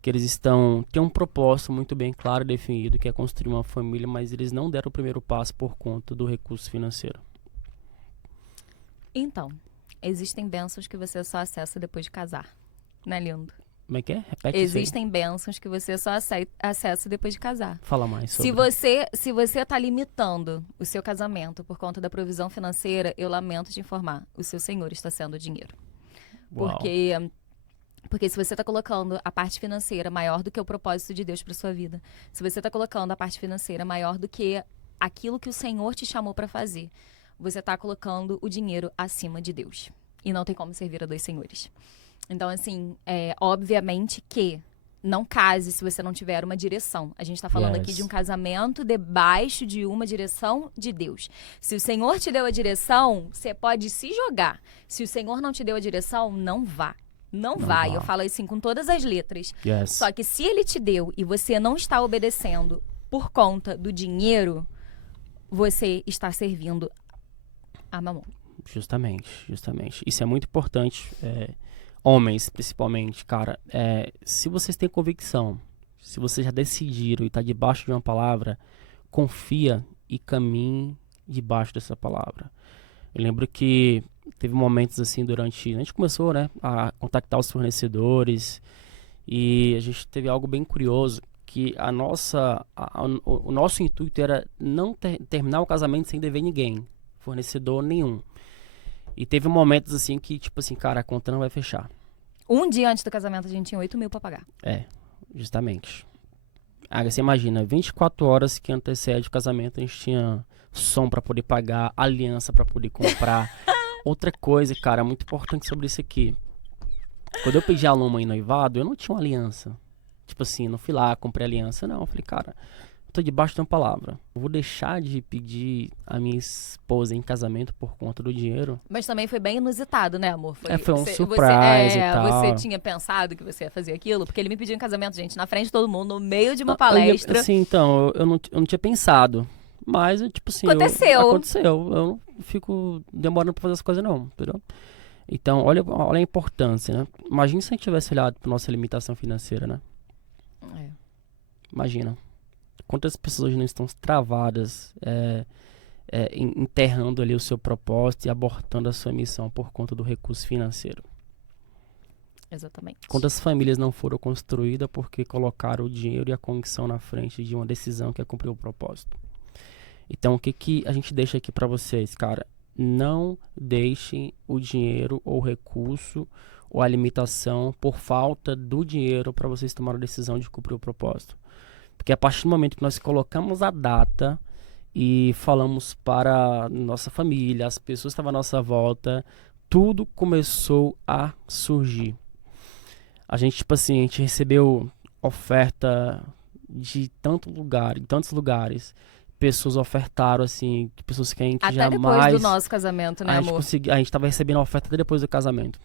que eles têm um propósito muito bem claro e definido, que é construir uma família, mas eles não deram o primeiro passo por conta do recurso financeiro. Então, existem bênçãos que você só acessa depois de casar. Não é lindo? Como é que é? Repete Existem bênçãos que você só acessa depois de casar. Fala mais sobre. Se você está limitando o seu casamento por conta da provisão financeira, eu lamento te informar, o seu Senhor está sendo o dinheiro. Uau. Porque se você está colocando a parte financeira maior do que o propósito de Deus para sua vida, se você está colocando a parte financeira maior do que aquilo que o Senhor te chamou para fazer, você está colocando o dinheiro acima de Deus. E não tem como servir a dois senhores. Então, assim, obviamente que não case se você não tiver uma direção. A gente está falando aqui de um casamento debaixo de uma direção de Deus. Se o Senhor te deu a direção, você pode se jogar. Se o Senhor não te deu a direção, não vá. Não vai. vá. Eu falo assim com todas as letras. Yes. Só que se Ele te deu e você não está obedecendo por conta do dinheiro, você está servindo a mamon. Justamente. Isso é muito importante. Homens, principalmente, cara. Se vocês têm convicção, se vocês já decidiram e está debaixo de uma palavra, confia e caminhe debaixo dessa palavra. Eu lembro que teve momentos assim a gente começou, né, a contactar os fornecedores e a gente teve algo bem curioso, que o nosso intuito era não terminar o casamento sem dever ninguém, fornecedor nenhum. E teve momentos assim que, tipo assim, cara, a conta não vai fechar. Um dia antes do casamento a gente tinha 8 mil pra pagar. Justamente. Aí você imagina, 24 horas que antecede o casamento, a gente tinha som pra poder pagar, aliança pra poder comprar. Outra coisa, cara, muito importante sobre isso aqui. Quando eu pedi a Luma em noivado, eu não tinha uma aliança. Tipo assim, não fui lá, comprei aliança. Não, eu falei, cara, eu tô debaixo de uma palavra. Eu vou deixar de pedir a minha esposa em casamento por conta do dinheiro. Mas também foi bem inusitado, né, amor? Foi um surprise e tal. Você tinha pensado que você ia fazer aquilo? Porque ele me pediu em casamento, gente, na frente de todo mundo, no meio de uma palestra. Sim, então, eu não tinha pensado. Mas, tipo assim... Aconteceu. Eu não fico demorando pra fazer as coisas, não, entendeu? Então, olha a importância, né? Imagina se a gente tivesse olhado pra nossa limitação financeira, né? Imagina. Quantas pessoas hoje não estão travadas, enterrando ali o seu propósito e abortando a sua missão por conta do recurso financeiro. Exatamente. Quantas famílias não foram construídas porque colocaram o dinheiro e a convicção na frente de uma decisão que é cumprir o propósito. Então, o que a gente deixa aqui para vocês, cara? Não deixem o dinheiro ou o recurso ou a limitação por falta do dinheiro para vocês tomarem a decisão de cumprir o propósito. Porque a partir do momento que nós colocamos a data e falamos para nossa família, as pessoas que estavam à nossa volta, tudo começou a surgir. A gente recebeu oferta de tantos lugares. Pessoas ofertaram, assim, pessoas que a gente até jamais... depois do nosso casamento, né, amor? A gente estava recebendo a oferta até depois do casamento.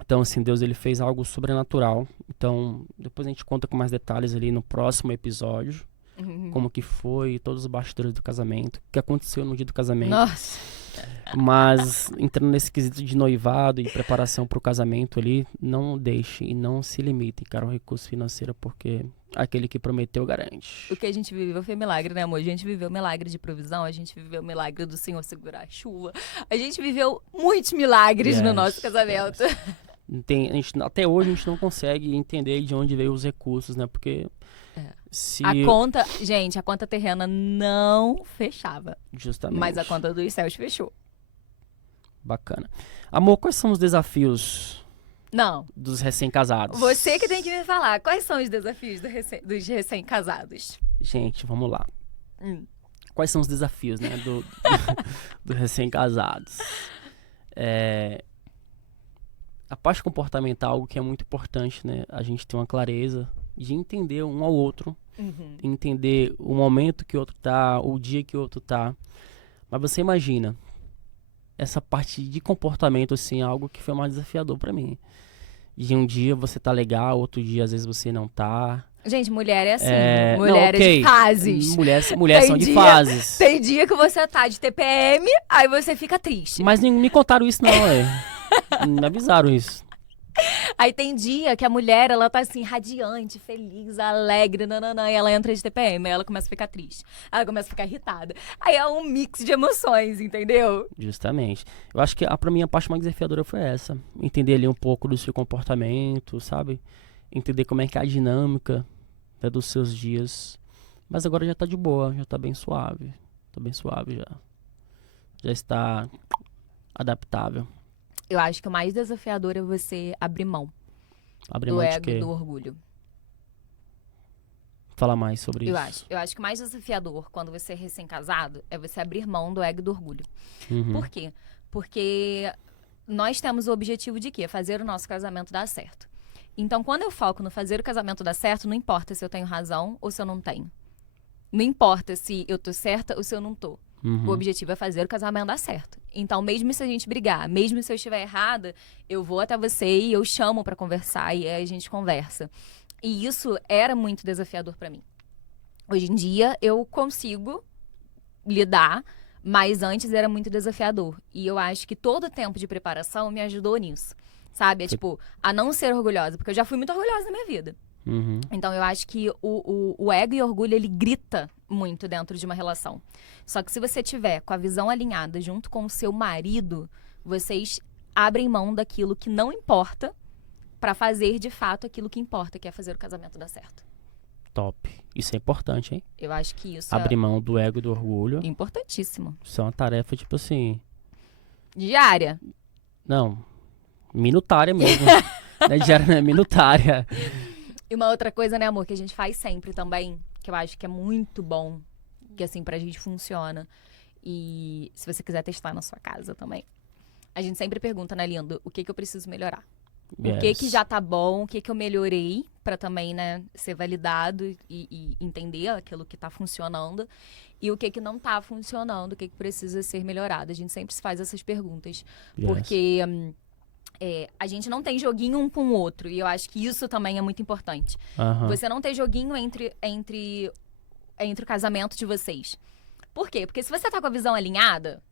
Então, assim, Deus ele fez algo sobrenatural. Então, depois a gente conta com mais detalhes ali no próximo episódio. Como que foi, todos os bastidores do casamento, o que aconteceu no dia do casamento. Nossa! Mas, entrando nesse quesito de noivado e preparação para o casamento ali, não deixe e não se limite, cara, ao recurso financeiro, porque aquele que prometeu garante. O que a gente viveu foi milagre, né, amor? A gente viveu milagre de provisão, a gente viveu milagre do Senhor segurar a chuva. A gente viveu muitos milagres no nosso casamento. Até hoje a gente não consegue entender de onde veio os recursos, né? Porque a conta terrena não fechava. Justamente. Mas a conta dos céus fechou. Bacana. Amor, quais são os desafios Não. dos recém-casados. Você que tem que me falar. Quais são os desafios dos recém-casados? Gente, vamos lá. Hum. Quais são os desafios, né, do recém-casados? A parte comportamental é algo que é muito importante, né? A gente ter uma clareza de entender um ao outro, entender o momento que o outro tá, o dia que o outro tá. Mas você imagina, essa parte de comportamento, assim, é algo que foi mais desafiador pra mim. De um dia você tá legal, outro dia às vezes você não tá. Gente, mulher é assim. Não, Mulher é ok. de fases. Mulheres são de fases. Tem dia que você tá de TPM, aí você fica triste. Mas nem me contaram isso não, me avisaram isso. Aí tem dia que a mulher, ela tá assim, radiante, feliz, alegre, nananã, e ela entra de TPM, aí ela começa a ficar triste. Ela começa a ficar irritada. Aí é um mix de emoções, entendeu? Justamente. Eu acho que pra mim a parte mais desafiadora foi essa. Entender ali um pouco do seu comportamento, sabe? Entender como é que é a dinâmica, né, dos seus dias. Mas agora já tá de boa, já tá bem suave. Tá bem suave já. Já está adaptável. Eu acho que o mais desafiador é você abrir mão Abrir do mão de ego quê? e do orgulho. Falar mais sobre Eu isso. acho que o mais desafiador quando você é recém-casado é você abrir mão do ego e do orgulho. Uhum. Por quê? Porque nós temos o objetivo de quê? Fazer o nosso casamento dar certo. Então, quando eu foco no fazer o casamento dar certo, não importa se eu tenho razão ou se eu não tenho. Não importa se eu tô certa ou se eu não tô. O objetivo é fazer o casamento dar certo. Então, mesmo se a gente brigar, mesmo se eu estiver errada, eu vou até você e eu chamo pra conversar e aí a gente conversa. E isso era muito desafiador pra mim. Hoje em dia, eu consigo lidar, mas antes era muito desafiador. E eu acho que todo o tempo de preparação me ajudou nisso. Sabe? É tipo, a não ser orgulhosa, porque eu já fui muito orgulhosa na minha vida. Então, eu acho que o ego e o orgulho, ele grita muito dentro de uma relação. Só que se você tiver com a visão alinhada junto com o seu marido, vocês abrem mão daquilo que não importa pra fazer, de fato, aquilo que importa, que é fazer o casamento dar certo. Top. Isso é importante, hein? Eu acho que isso Abrir mão do ego e do orgulho. é importantíssimo. Isso é uma tarefa, tipo assim... Diária. Não, minutária mesmo. Não é diária, não é minutária. E uma outra coisa, né, amor, que a gente faz sempre também, que eu acho que é muito bom, que assim, pra gente funciona. E se você quiser testar na sua casa também. A gente sempre pergunta, né, lindo, o que eu preciso melhorar? O que já tá bom, o que eu melhorei pra também, né, ser validado e entender aquilo que tá funcionando. E o que não tá funcionando, o que precisa ser melhorado. A gente sempre se faz essas perguntas. Porque... a gente não tem joguinho um com o outro. E eu acho que isso também é muito importante. Você não ter joguinho entre o casamento de vocês. Por quê? Porque se você tá com a visão alinhada,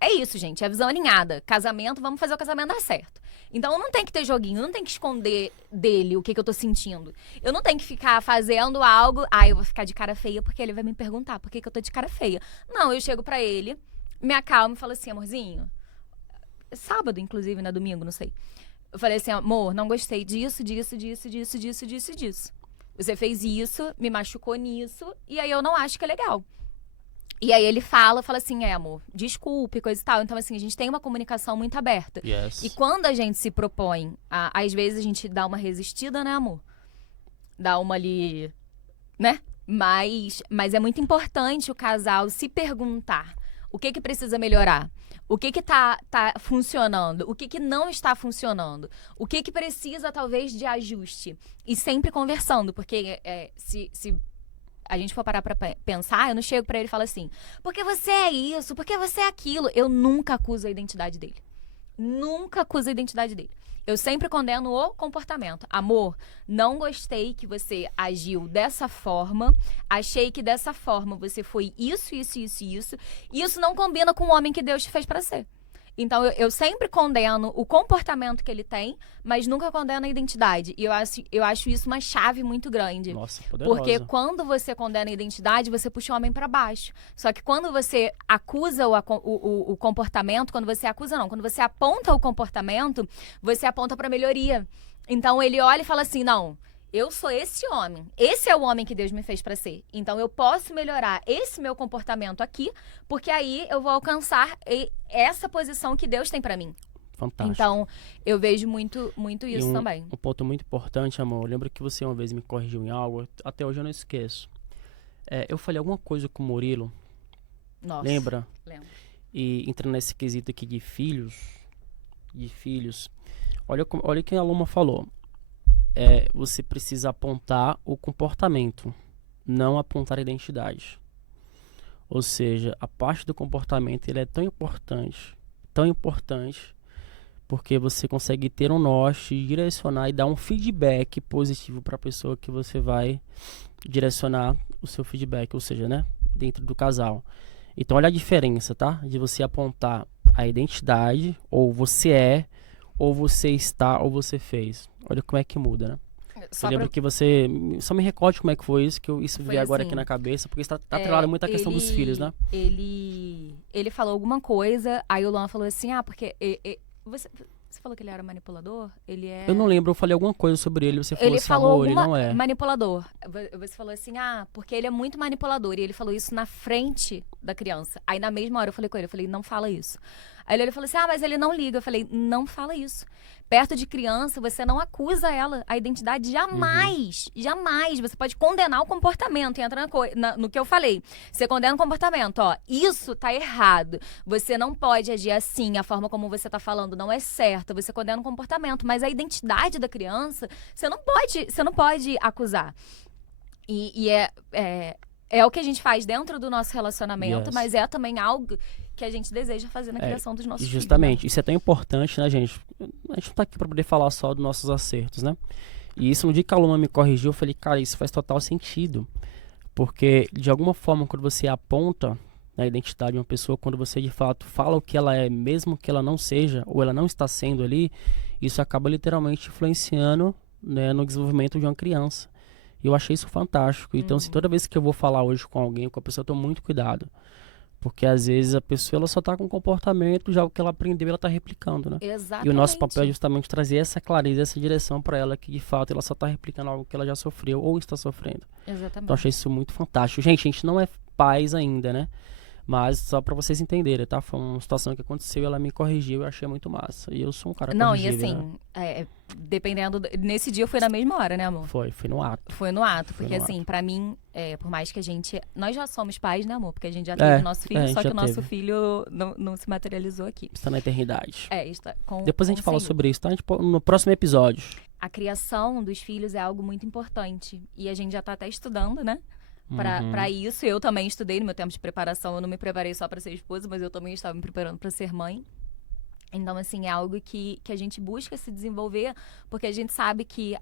é isso, gente. É a visão alinhada. Casamento, vamos fazer o casamento dar certo. Então, não tem que ter joguinho. Não tem que esconder dele o que eu tô sentindo. Eu não tenho que ficar fazendo algo... eu vou ficar de cara feia porque ele vai me perguntar por que eu tô de cara feia. Não, eu chego pra ele, me acalmo e falo assim, amorzinho... Sábado, inclusive, né? Domingo, não sei. Eu falei assim, amor, não gostei disso. Você fez isso, me machucou nisso, e aí eu não acho que é legal. E aí ele fala assim, amor, desculpe, coisa e tal. Então, assim, a gente tem uma comunicação muito aberta. E quando a gente se propõe, às vezes a gente dá uma resistida, né, amor? Dá uma ali, né? Mas é muito importante o casal se perguntar o que precisa melhorar. O que tá funcionando? O que não está funcionando? O que precisa, talvez, de ajuste? E sempre conversando, porque se a gente for parar pra pensar, eu não chego pra ele e falo assim, porque você é isso, porque você é aquilo. Eu nunca acuso a identidade dele. Nunca acuso a identidade dele. Eu sempre condeno o comportamento. Amor, não gostei que você agiu dessa forma. Achei que dessa forma você foi isso. E isso não combina com o homem que Deus te fez para ser. Então, eu sempre condeno o comportamento que ele tem, mas nunca condeno a identidade. E eu acho isso uma chave muito grande. Nossa, poderosa. Porque quando você condena a identidade, você puxa o homem para baixo. Só que quando você acusa o comportamento, quando você aponta o comportamento, você aponta para melhoria. Então, ele olha e fala assim, não... Eu sou esse homem. Esse é o homem que Deus me fez para ser. Então, eu posso melhorar esse meu comportamento aqui, porque aí eu vou alcançar essa posição que Deus tem para mim. Fantástico. Então, eu vejo muito E isso também. um ponto muito importante, amor, eu lembro que você uma vez me corrigiu em algo, até hoje eu não esqueço. Eu falei alguma coisa com o Murilo, Nossa. lembra? Lembro. E entrando nesse quesito aqui de filhos, olha o que a Luma falou. Você precisa apontar o comportamento, não apontar a identidade. Ou seja, a parte do comportamento ele é tão importante, porque você consegue ter um norte, direcionar e dar um feedback positivo para a pessoa que você vai direcionar o seu feedback, ou seja, né, dentro do casal. Então olha a diferença, tá? De você apontar a identidade, ou você ou você está, ou você fez. Olha como é que muda, né? Eu lembro que você... Só me recorde como é que foi isso, que isso veio agora assim, aqui na cabeça, porque está atrelado muito à questão dos filhos, né? Ele falou alguma coisa, aí o Luan falou assim, porque... Você falou que ele era manipulador? Eu não lembro, eu falei alguma coisa sobre ele, você falou assim, amor, ele não é. Manipulador. Você falou assim, porque ele é muito manipulador. E ele falou isso na frente da criança. Aí na mesma hora eu falei com ele, não fala isso. Aí ele falou assim, mas ele não liga. Eu falei, não fala isso. Perto de criança, você não acusa ela, a identidade, jamais. Jamais. Você pode condenar o comportamento. E entra no que eu falei. Você condena o comportamento, isso tá errado. Você não pode agir assim, a forma como você tá falando não é certa. Você condena o comportamento. Mas a identidade da criança, você não pode acusar. E é o que a gente faz dentro do nosso relacionamento, mas é também algo que a gente deseja fazer na criação dos nossos filhos. Justamente, isso é tão importante, né, gente? A gente não tá aqui pra poder falar só dos nossos acertos, né? E isso, no dia que a Luma me corrigiu, eu falei, cara, isso faz total sentido. Porque, de alguma forma, quando você aponta a identidade de uma pessoa, quando você, de fato, fala o que ela é, mesmo que ela não seja, ou ela não está sendo ali, isso acaba literalmente influenciando, né, no desenvolvimento de uma criança. E eu achei isso fantástico. Então, se toda vez que eu vou falar hoje com alguém, com a pessoa, eu tomo muito cuidado. Porque, às vezes, a pessoa ela só está com um comportamento, já o que ela aprendeu, ela está replicando, né? Exatamente. E o nosso papel é justamente trazer essa clareza, essa direção para ela, que, de fato, ela só está replicando algo que ela já sofreu ou está sofrendo. Exatamente. Então, eu achei isso muito fantástico. Gente, a gente não é pais ainda, né? Mas só pra vocês entenderem, tá? Foi uma situação que aconteceu, ela me corrigiu, eu achei muito massa. E eu sou um cara corrigível, e assim, né? Dependendo... Nesse dia foi na mesma hora, né, amor? Foi no ato. Foi no ato, porque assim, pra mim, por mais que a gente... Nós já somos pais, né, amor? Porque a gente já teve o nosso filho, só que o nosso filho não se materializou aqui. Está na eternidade. Está Depois a gente fala sobre isso, tá? No próximo episódio. A criação dos filhos é algo muito importante. E a gente já tá até estudando, né? Pra isso, eu também estudei no meu tempo de preparação. Eu não me preparei só pra ser esposa, mas eu também estava me preparando pra ser mãe. Então, assim, é algo que a gente busca se desenvolver, porque a gente sabe que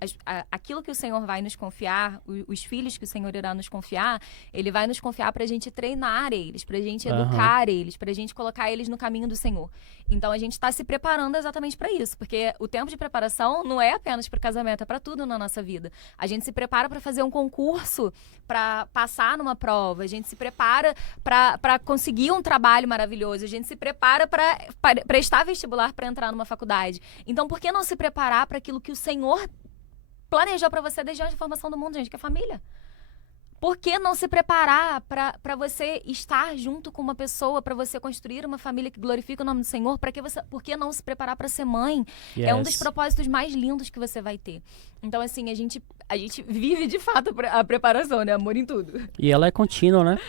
aquilo que o Senhor vai nos confiar, os filhos que o Senhor irá nos confiar, Ele vai nos confiar pra gente treinar eles, pra gente educar eles, pra gente colocar eles no caminho do Senhor. Então, a gente tá se preparando exatamente pra isso, porque o tempo de preparação não é apenas pro casamento, é pra tudo na nossa vida. A gente se prepara pra fazer um concurso, pra passar numa prova, a gente se prepara pra conseguir um trabalho maravilhoso, a gente se prepara pra prestar vestibular para entrar numa faculdade. Então, por que não se preparar para aquilo que o Senhor planejou para você desde a formação do mundo, gente, que é família? Por que não se preparar para você estar junto com uma pessoa, para você construir uma família que glorifica o nome do Senhor? Por que não se preparar para ser mãe? Yes. É um dos propósitos mais lindos que você vai ter. Então, assim, a gente vive de fato a preparação, né? Amor em tudo. E ela é contínua, né?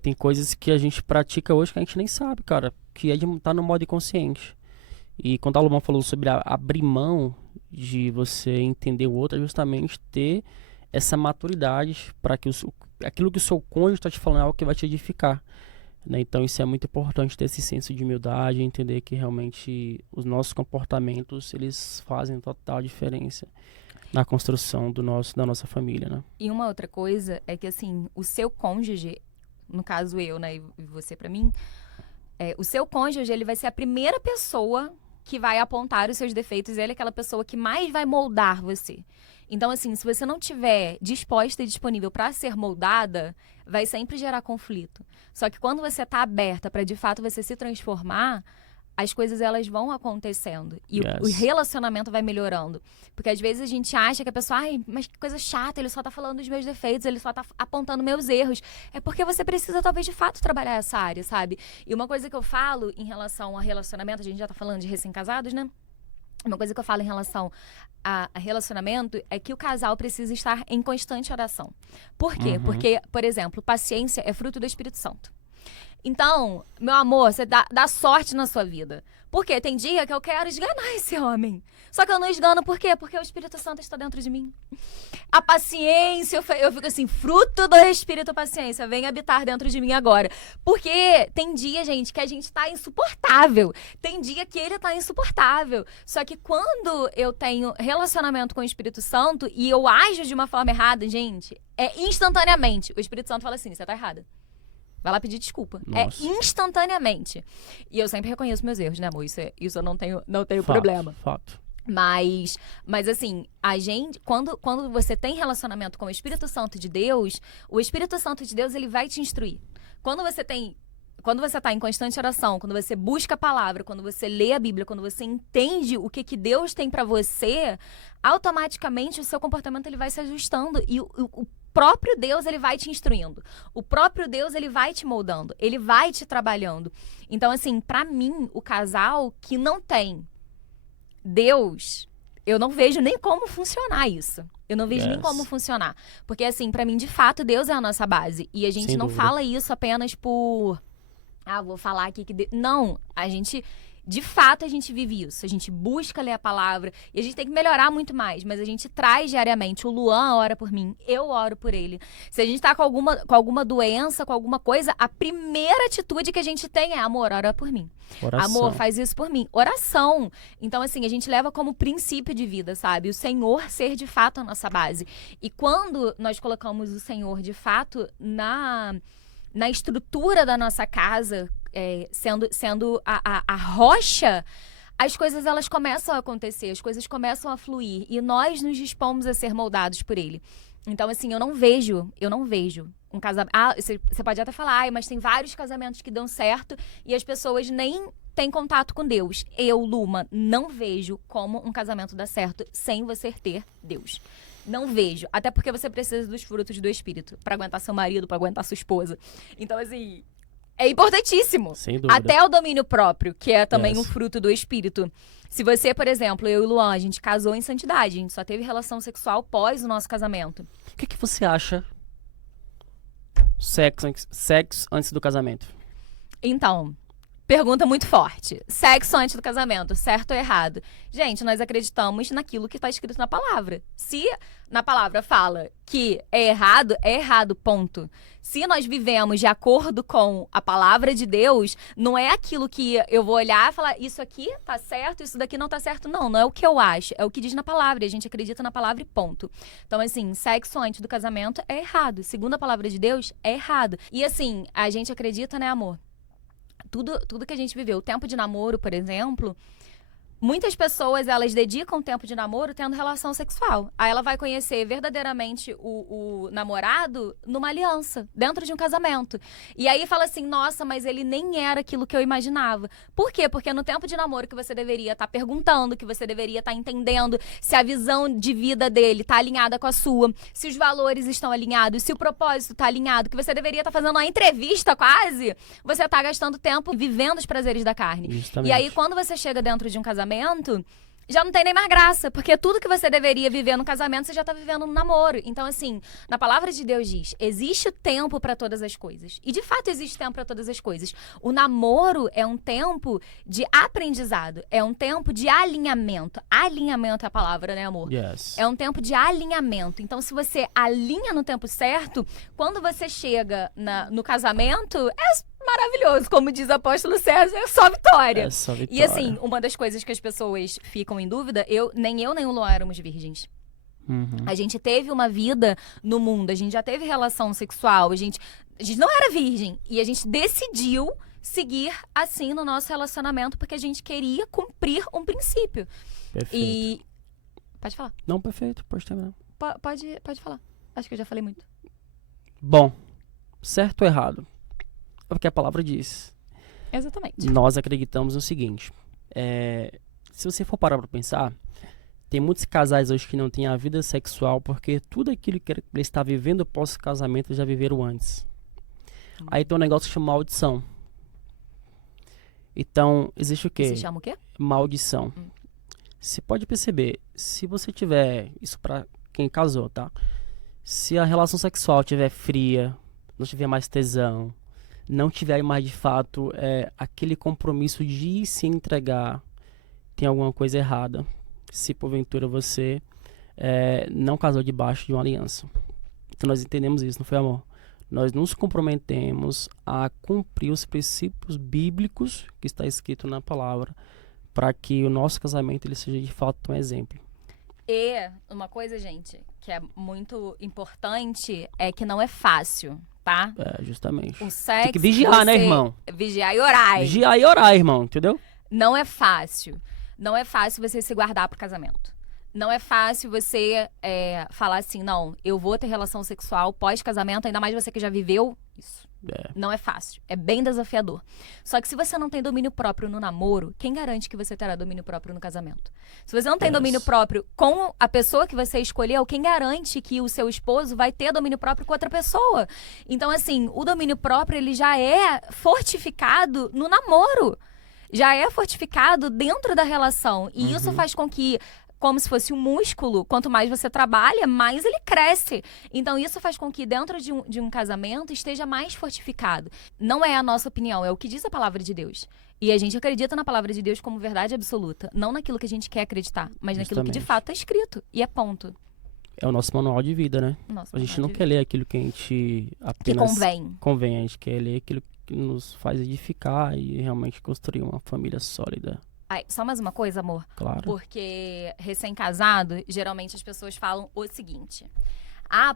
Tem coisas que a gente pratica hoje que a gente nem sabe, cara, que é de estar no modo inconsciente. E quando a Luma falou sobre abrir mão de você entender o outro, é justamente ter essa maturidade para que aquilo que o seu cônjuge está te falando é algo que vai te edificar, né? Então isso é muito importante, ter esse senso de humildade, entender que realmente os nossos comportamentos eles fazem total diferença na construção da nossa família, né? E uma outra coisa é que, assim, o seu cônjuge, no caso eu, né, e você pra mim, o seu cônjuge, ele vai ser a primeira pessoa que vai apontar os seus defeitos, ele é aquela pessoa que mais vai moldar você. Então, assim, se você não tiver disposta e disponível para ser moldada, vai sempre gerar conflito. Só que quando você tá aberta para, de fato, você se transformar, as coisas elas vão acontecendo e o Yes. relacionamento vai melhorando. Porque às vezes a gente acha que a pessoa, ai, mas que coisa chata, ele só tá falando dos meus defeitos, ele só tá apontando meus erros. É porque você precisa talvez de fato trabalhar essa área, sabe? E uma coisa que eu falo em relação a relacionamento, a gente já tá falando de recém-casados, né? Uma coisa que eu falo em relação a relacionamento é que o casal precisa estar em constante oração. Por quê? Porque, por exemplo, paciência é fruto do Espírito Santo. Então, meu amor, você dá sorte na sua vida. Por quê? Tem dia que eu quero esganar esse homem. Só que eu não esgano por quê? Porque o Espírito Santo está dentro de mim. A paciência, eu fico assim, fruto do Espírito paciência, vem habitar dentro de mim agora. Porque tem dia, gente, que a gente tá insuportável. Tem dia que ele tá insuportável. Só que quando eu tenho relacionamento com o Espírito Santo e eu ajo de uma forma errada, gente, é instantaneamente. O Espírito Santo fala assim, você tá errada. Vai lá pedir desculpa. Nossa. É instantaneamente. E eu sempre reconheço meus erros, né, amor? Isso eu não tenho Fato, problema. Fato. Mas assim, a gente, quando você tem relacionamento com o Espírito Santo de Deus, o Espírito Santo de Deus, ele vai te instruir. Quando você tá em constante oração, quando você busca a palavra, quando você lê a Bíblia, quando você entende o que Deus tem pra você, automaticamente o seu comportamento ele vai se ajustando e o próprio Deus, ele vai te instruindo. O próprio Deus, ele vai te moldando. Ele vai te trabalhando. Então, assim, pra mim, o casal que não tem Deus, eu não vejo nem como funcionar isso. Eu não vejo nem como funcionar. Porque, assim, pra mim, de fato, Deus é a nossa base. E a gente Sem não dúvida. fala isso apenas por... vou falar aqui que... Não, a gente... De fato, a gente vive isso. A gente busca ler a palavra. E a gente tem que melhorar muito mais. Mas a gente traz diariamente. O Luan ora por mim. Eu oro por ele. Se a gente tá com alguma doença, com alguma coisa, a primeira atitude que a gente tem é: amor, ora por mim. Oração. Amor, faz isso por mim. Oração. Então, assim, a gente leva como princípio de vida, sabe? O Senhor ser de fato a nossa base. E quando nós colocamos o Senhor de fato na estrutura da nossa casa, sendo a rocha, as coisas elas começam a acontecer, as coisas começam a fluir e nós nos dispomos a ser moldados por ele. Então, assim, eu não vejo um casamento... Você pode até falar, mas tem vários casamentos que dão certo e as pessoas nem têm contato com Deus. Eu, Luma, não vejo como um casamento dá certo sem você ter Deus. Não vejo. Até porque você precisa dos frutos do Espírito para aguentar seu marido, para aguentar sua esposa. Então, assim, é importantíssimo. Sem dúvida. Até o domínio próprio, que é também Yes. um fruto do Espírito. Se você, por exemplo, eu e o Luan, a gente casou em santidade. A gente só teve relação sexual pós o nosso casamento. O que você acha sexo antes do casamento? Então, pergunta muito forte. Sexo antes do casamento, certo ou errado? Gente, nós acreditamos naquilo que está escrito na palavra. Se na palavra fala que é errado, ponto. Se nós vivemos de acordo com a palavra de Deus, não é aquilo que eu vou olhar e falar, isso aqui tá certo, isso daqui não tá certo. Não é o que eu acho, é o que diz na palavra. E a gente acredita na palavra e ponto. Então, assim, sexo antes do casamento é errado. Segundo a palavra de Deus, é errado. E assim, a gente acredita, né, amor? Tudo que a gente viveu, o tempo de namoro, por exemplo, muitas pessoas, elas dedicam o tempo de namoro tendo relação sexual. Aí ela vai conhecer verdadeiramente o namorado numa aliança, dentro de um casamento. E aí fala assim, nossa, mas ele nem era aquilo que eu imaginava. Por quê? Porque no tempo de namoro que você deveria estar perguntando, que você deveria estar entendendo se a visão de vida dele está alinhada com a sua, se os valores estão alinhados, se o propósito está alinhado, que você deveria estar fazendo uma entrevista quase, você está gastando tempo vivendo os prazeres da carne. Justamente. E aí, quando você chega dentro de um casamento, já não tem nem mais graça, porque tudo que você deveria viver no casamento, você já tá vivendo no namoro. Então, assim, na palavra de Deus diz, existe tempo para todas as coisas. E, de fato, existe tempo para todas as coisas. O namoro é um tempo de aprendizado, é um tempo de alinhamento. Alinhamento é a palavra, né, amor? Yes. É um tempo de alinhamento. Então, se você alinha no tempo certo, quando você chega no casamento, é maravilhoso. Como diz o apóstolo César, é só vitória. É só E vitória. assim, uma das coisas que as pessoas ficam em dúvida, nem o Luan éramos virgens. A gente teve uma vida no mundo, a gente já teve relação sexual, a gente não era virgem. E a gente decidiu seguir assim no nosso relacionamento porque a gente queria cumprir um princípio. Perfeito. E... Pode falar. Não, perfeito, pode terminar. Pode falar. Acho que eu já falei muito. Bom, certo ou errado? É o que a palavra diz. Exatamente. Nós acreditamos no seguinte, se você for parar para pensar, tem muitos casais hoje que não têm a vida sexual porque tudo aquilo que ele está vivendo pós-casamento já viveram antes. Aí tem um negócio que chama maldição. Então, existe o quê? Se chama o quê? Maldição. Você pode perceber, se você tiver, isso para quem casou, tá? Se a relação sexual tiver fria, não tiver mais tesão, não tiver mais de fato aquele compromisso de se entregar, tem alguma coisa errada. Se porventura você não casou debaixo de uma aliança. Então nós entendemos isso, não foi, amor? Nós nos comprometemos a cumprir os princípios bíblicos que está escrito na palavra, para que o nosso casamento ele seja de fato um exemplo. E uma coisa, gente, que é muito importante é que não é fácil, tá? Justamente. O sexo, tem que vigiar, né, irmão? Vigiar e orar. Vigiar e orar, irmão, entendeu? Não é fácil. Não é fácil você se guardar pro casamento. Não é fácil você falar assim, não, eu vou ter relação sexual pós-casamento, ainda mais você que já viveu isso. Não é fácil. É bem desafiador. Só que se você não tem domínio próprio no namoro, quem garante que você terá domínio próprio no casamento? Se você não tem domínio próprio com a pessoa que você escolheu, quem garante que o seu esposo vai ter domínio próprio com outra pessoa? Então, assim, o domínio próprio, ele já é fortificado no namoro. Já é fortificado dentro da relação. E isso faz com que, como se fosse um músculo, quanto mais você trabalha, mais ele cresce. Então isso faz com que dentro de um casamento esteja mais fortificado. Não é a nossa opinião, é o que diz a palavra de Deus. E a gente acredita na palavra de Deus como verdade absoluta. Não naquilo que a gente quer acreditar, mas naquilo que de fato é escrito. E é ponto. É o nosso manual de vida, né? A gente não quer ler aquilo que a gente apenas... Que convém. A gente quer ler aquilo que nos faz edificar e realmente construir uma família sólida. Só mais uma coisa, amor. Claro. Porque recém-casado, geralmente as pessoas falam o seguinte.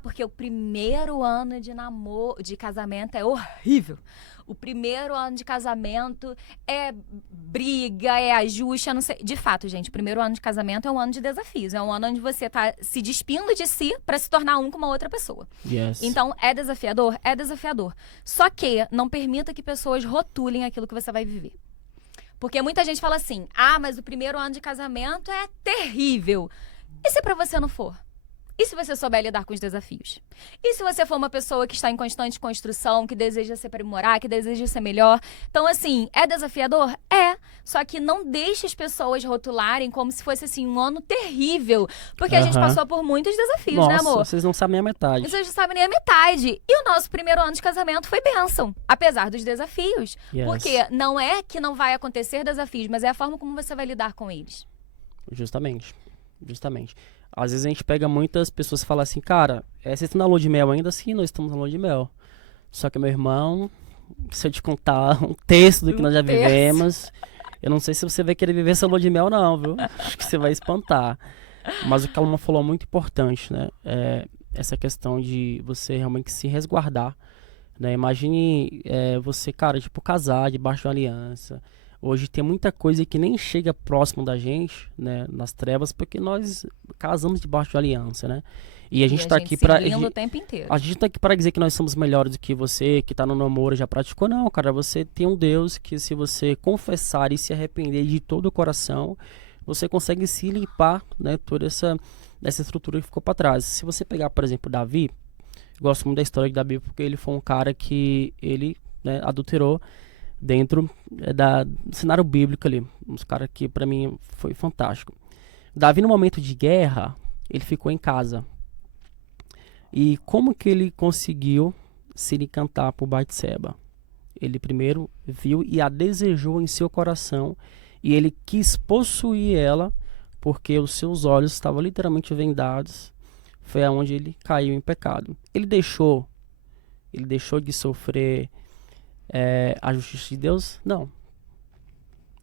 Porque o primeiro ano de casamento é horrível. O primeiro ano de casamento é briga, é ajuste, eu não sei. De fato, gente, o primeiro ano de casamento é um ano de desafios. É um ano onde você tá se despindo de si para se tornar um com uma outra pessoa. Yes. Então, é desafiador? É desafiador. Só que não permita que pessoas rotulem aquilo que você vai viver. Porque muita gente fala assim, mas o primeiro ano de casamento é terrível. E se pra você não for? E se você souber lidar com os desafios? E se você for uma pessoa que está em constante construção, que deseja se aprimorar, que deseja ser melhor? Então, assim, é desafiador? É. Só que não deixe as pessoas rotularem como se fosse, assim, um ano terrível. Porque a gente passou por muitos desafios, né, amor? Vocês não sabem nem a metade. Vocês não sabem nem a metade. E o nosso primeiro ano de casamento foi bênção. Apesar dos desafios. Yes. Porque não é que não vai acontecer desafios, mas é a forma como você vai lidar com eles. Justamente. Às vezes a gente pega muitas pessoas e fala assim, cara, vocês estão na lua de mel ainda? Sim, nós estamos na lua de mel. Só que, meu irmão, se eu te contar um terço do que nós já vivemos, eu não sei se você vai querer viver essa lua de mel não, viu? Acho que você vai espantar. Mas o que a Luma falou é muito importante, né? Essa questão de você realmente se resguardar, né? Imagine você, cara, tipo, casar debaixo de uma aliança. Hoje tem muita coisa que nem chega próximo da gente, né, nas trevas, porque nós casamos debaixo de aliança, né? E a gente tá aqui para o tempo inteiro. A gente tá aqui para dizer que nós somos melhores do que você, que tá no namoro já praticou, não, cara. Você tem um Deus que, se você confessar e se arrepender de todo o coração, você consegue se limpar, né, toda essa estrutura que ficou para trás. Se você pegar, por exemplo, Davi, eu gosto muito da história de Davi porque ele foi um cara que ele, né, adulterou dentro do cenário bíblico ali. Uns caras que pra mim foi fantástico. Davi, no momento de guerra, ele ficou em casa. E como que ele conseguiu se encantar por Batseba? Ele primeiro viu e a desejou em seu coração, e ele quis possuir ela porque os seus olhos estavam literalmente vendados. Foi aonde ele caiu em pecado. Ele deixou de sofrer a justiça de Deus? Não.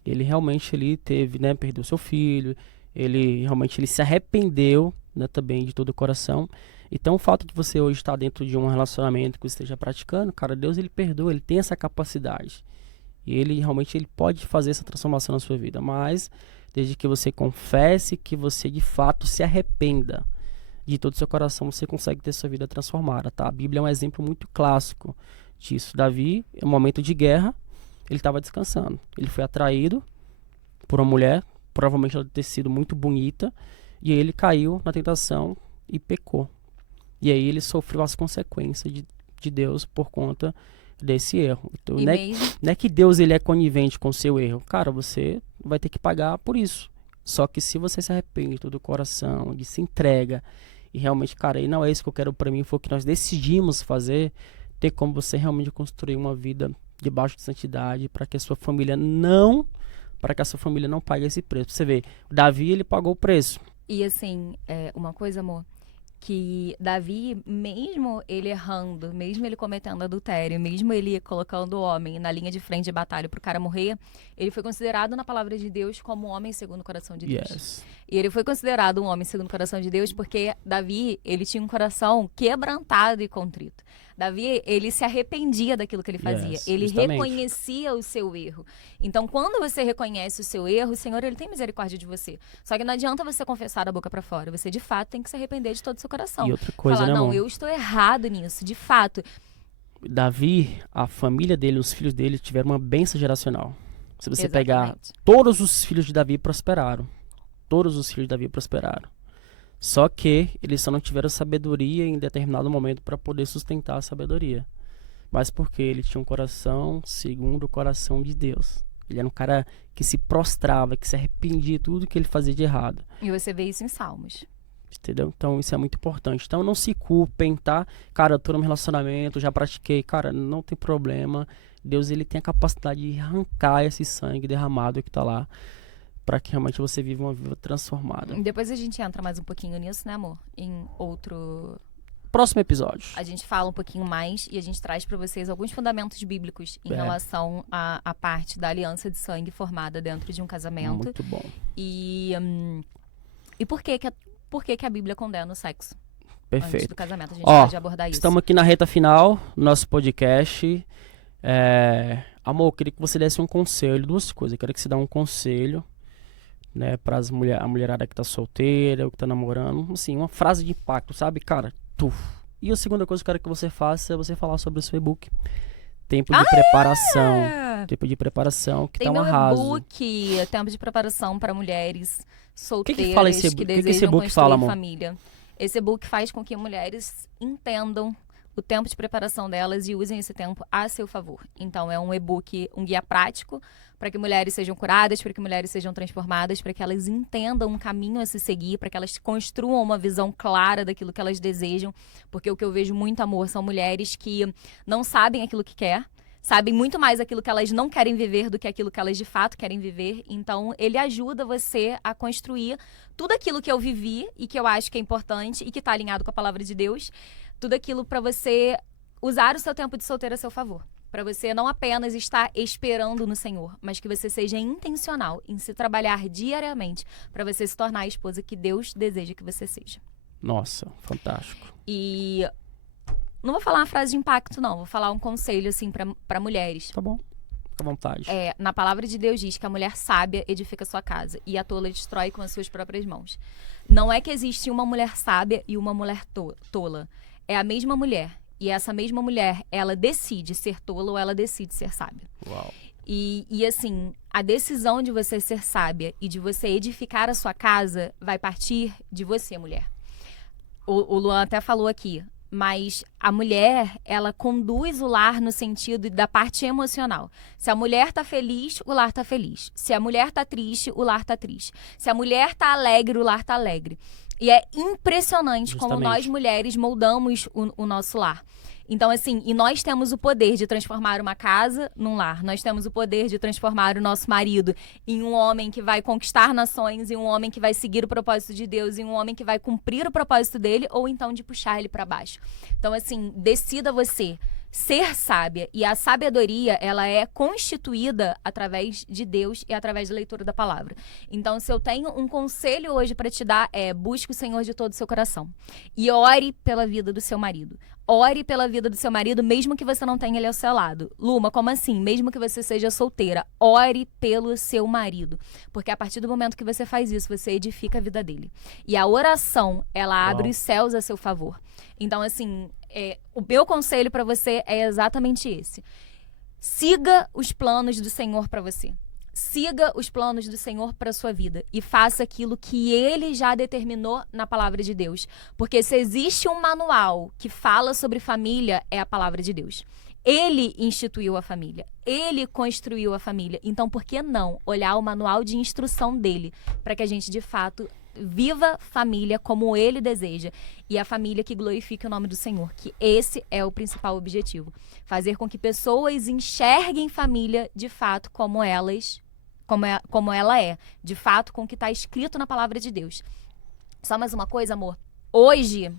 Ele realmente teve, né, perdeu seu filho, ele se arrependeu, né, também de todo o coração. Então o fato de você hoje estar dentro de um relacionamento que você esteja praticando, cara, Deus ele perdoa, ele tem essa capacidade. E ele realmente pode fazer essa transformação na sua vida, mas desde que você confesse, que você de fato se arrependa de todo o seu coração, você consegue ter sua vida transformada, tá? A Bíblia é um exemplo muito clássico disso. Davi, em um momento de guerra, ele estava descansando. Ele foi atraído por uma mulher, provavelmente ela ter sido muito bonita, e aí ele caiu na tentação e pecou. E aí ele sofreu as consequências de Deus por conta desse erro. Então, não é que Deus ele é conivente com o seu erro. Cara, você vai ter que pagar por isso. Só que se você se arrepende do coração, de se entrega, e realmente, cara, e não é isso que eu quero pra mim, foi o que nós decidimos fazer, ter como você realmente construir uma vida debaixo de santidade, para que a sua família não pague esse preço. Você vê, o Davi, ele pagou o preço. E assim, uma coisa, amor, que Davi, mesmo ele errando, mesmo ele cometendo adultério, mesmo ele colocando o homem na linha de frente de batalha pro cara morrer, ele foi considerado na palavra de Deus como um homem segundo o coração de Deus. Yes. E ele foi considerado um homem segundo o coração de Deus porque Davi, ele tinha um coração quebrantado e contrito. Davi, ele se arrependia daquilo que ele fazia. Yes, ele justamente. reconhecia o seu erro. Então, quando você reconhece o seu erro, o Senhor, ele tem misericórdia de você. Só que não adianta você confessar da boca pra fora. Você, de fato, tem que se arrepender de todo o seu coração. E outra coisa, falar, né, não, amor? eu estou errado nisso, de fato. Davi, a família dele, os filhos dele tiveram uma bênção geracional. Se você pegar, Exatamente. todos os filhos de Davi prosperaram. Todos os filhos de Davi prosperaram. Só que eles só não tiveram sabedoria em determinado momento para poder sustentar a sabedoria. Mas porque ele tinha um coração segundo o coração de Deus. Ele era um cara que se prostrava, que se arrependia de tudo que ele fazia de errado. E você vê isso em Salmos. Entendeu? Então isso é muito importante. Então não se culpem, tá? Cara, eu tô num relacionamento, já pratiquei. Cara, não tem problema. Deus, ele tem a capacidade de arrancar esse sangue derramado que tá lá, para que realmente você viva uma vida transformada. Depois a gente entra mais um pouquinho nisso, né, amor? Em outro... Próximo episódio. A gente fala um pouquinho mais e a gente traz para vocês alguns fundamentos bíblicos em relação à parte da aliança de sangue formada dentro de um casamento. Muito bom. E por que a Bíblia condena o sexo antes Perfeito. do casamento? A gente pode abordar isso. Estamos aqui na reta final do nosso podcast. Amor, eu queria que você desse um conselho, duas coisas. Eu queria que você dê um conselho, né, para a mulherada que tá solteira ou que tá namorando. Assim, uma frase de impacto, sabe, cara? E a segunda coisa que eu quero que você faça é você falar sobre o seu e-book. Tempo de preparação. Tempo de preparação, que Tem tá um meu arraso. e-book, Tempo de Preparação para Mulheres Solteiras que fala esse e-book? que Que esse desejam e-book construir fala, amor? família. Esse e-book faz com que mulheres entendam o tempo de preparação delas e usem esse tempo a seu favor. Então, é um e-book, um guia prático para que mulheres sejam curadas, para que mulheres sejam transformadas, para que elas entendam um caminho a se seguir, para que elas construam uma visão clara daquilo que elas desejam. Porque o que eu vejo muito, amor, são mulheres que não sabem aquilo que quer, sabem muito mais aquilo que elas não querem viver do que aquilo que elas de fato querem viver. Então, ele ajuda você a construir tudo aquilo que eu vivi e que eu acho que é importante e que está alinhado com a palavra de Deus. Tudo aquilo para você usar o seu tempo de solteiro a seu favor. Para você não apenas estar esperando no Senhor, mas que você seja intencional em se trabalhar diariamente para você se tornar a esposa que Deus deseja que você seja. Nossa, fantástico. E não vou falar uma frase de impacto, não. Vou falar um conselho, assim, para mulheres. Tá bom. Fica à vontade. Na palavra de Deus diz que a mulher sábia edifica sua casa e a tola destrói com as suas próprias mãos. Não é que existe uma mulher sábia e uma mulher tola. É a mesma mulher. E essa mesma mulher, ela decide ser tola ou ela decide ser sábia. Uau. E assim, a decisão de você ser sábia e de você edificar a sua casa vai partir de você, mulher. O Luan até falou aqui, mas a mulher, ela conduz o lar no sentido da parte emocional. Se a mulher tá feliz, o lar tá feliz. Se a mulher tá triste, o lar tá triste. Se a mulher tá alegre, o lar tá alegre. E é impressionante como nós mulheres moldamos o nosso lar. Então, assim, e nós temos o poder de transformar uma casa num lar. Nós temos o poder de transformar o nosso marido em um homem que vai conquistar nações, em um homem que vai seguir o propósito de Deus, em um homem que vai cumprir o propósito dele, ou então de puxar ele para baixo. Então, assim, decida você ser sábia. E a sabedoria, ela é constituída através de Deus e através da leitura da palavra. Então, se eu tenho um conselho hoje para te dar, busque o Senhor de todo o seu coração. E ore pela vida do seu marido. Ore pela vida do seu marido, mesmo que você não tenha ele ao seu lado. Luma, como assim? Mesmo que você seja solteira, ore pelo seu marido. Porque a partir do momento que você faz isso, você edifica a vida dele. E a oração, ela abre os céus a seu favor. Então, assim, o meu conselho para você é exatamente esse. Siga os planos do Senhor para você. Siga os planos do Senhor para sua vida e faça aquilo que Ele já determinou na palavra de Deus. Porque se existe um manual que fala sobre família, é a palavra de Deus. Ele instituiu a família, Ele construiu a família. Então, por que não olhar o manual de instrução dele para que a gente, de fato, viva família como Ele deseja e a família que glorifique o nome do Senhor, que esse é o principal objetivo. Fazer com que pessoas enxerguem família, de fato, como ela é, de fato, com o que está escrito na palavra de Deus. Só mais uma coisa, amor. Hoje,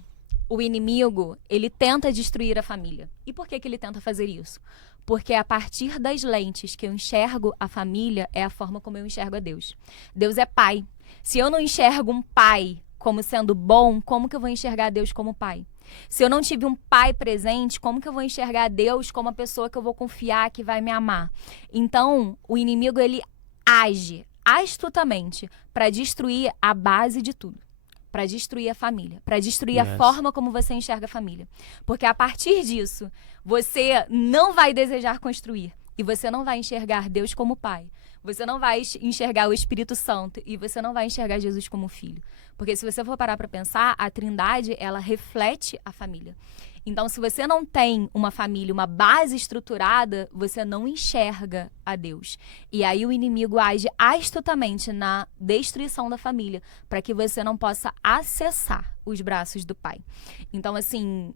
o inimigo, ele tenta destruir a família. E por que ele tenta fazer isso? Porque a partir das lentes que eu enxergo a família, é a forma como eu enxergo a Deus. Deus é pai. Se eu não enxergo um pai como sendo bom, como que eu vou enxergar Deus como pai? Se eu não tive um pai presente, como que eu vou enxergar Deus como a pessoa que eu vou confiar, que vai me amar? Então, o inimigo, ele age astutamente para destruir a base de tudo. Para destruir a família, para destruir a forma como você enxerga a família. Porque a partir disso, você não vai desejar construir e você não vai enxergar Deus como pai. Você não vai enxergar o Espírito Santo e você não vai enxergar Jesus como filho. Porque se você for parar para pensar, a Trindade, ela reflete a família. Então, se você não tem uma família, uma base estruturada, você não enxerga a Deus. E aí o inimigo age astutamente na destruição da família, para que você não possa acessar os braços do Pai. Então, assim,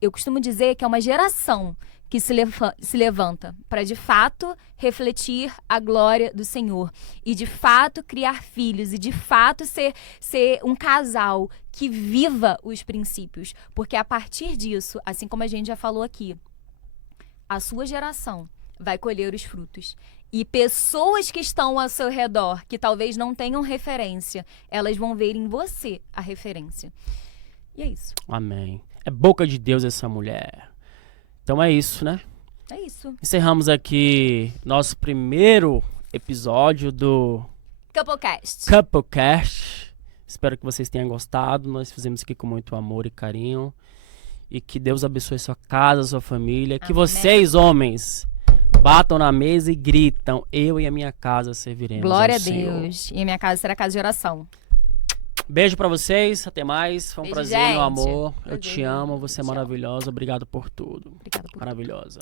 eu costumo dizer que é uma geração que se levanta para, de fato, refletir a glória do Senhor. E, de fato, criar filhos. E, de fato, ser um casal que viva os princípios. Porque, a partir disso, assim como a gente já falou aqui, a sua geração vai colher os frutos. E pessoas que estão ao seu redor, que talvez não tenham referência, elas vão ver em você a referência. E é isso. Amém. É boca de Deus essa mulher. Então é isso, né? É isso. Encerramos aqui nosso primeiro episódio do Couplecast. Espero que vocês tenham gostado. Nós fizemos aqui com muito amor e carinho. E que Deus abençoe sua casa, sua família. Que vocês, homens, batam na mesa e gritam: eu e a minha casa serviremos. Glória a Senhor. Deus. E a minha casa será casa de oração. Beijo pra vocês, até mais. Foi um Beijo, prazer, gente. meu amor. Eu Prazer, te amo, você é te amo. maravilhosa. Obrigado por tudo. Obrigada por Maravilhosa.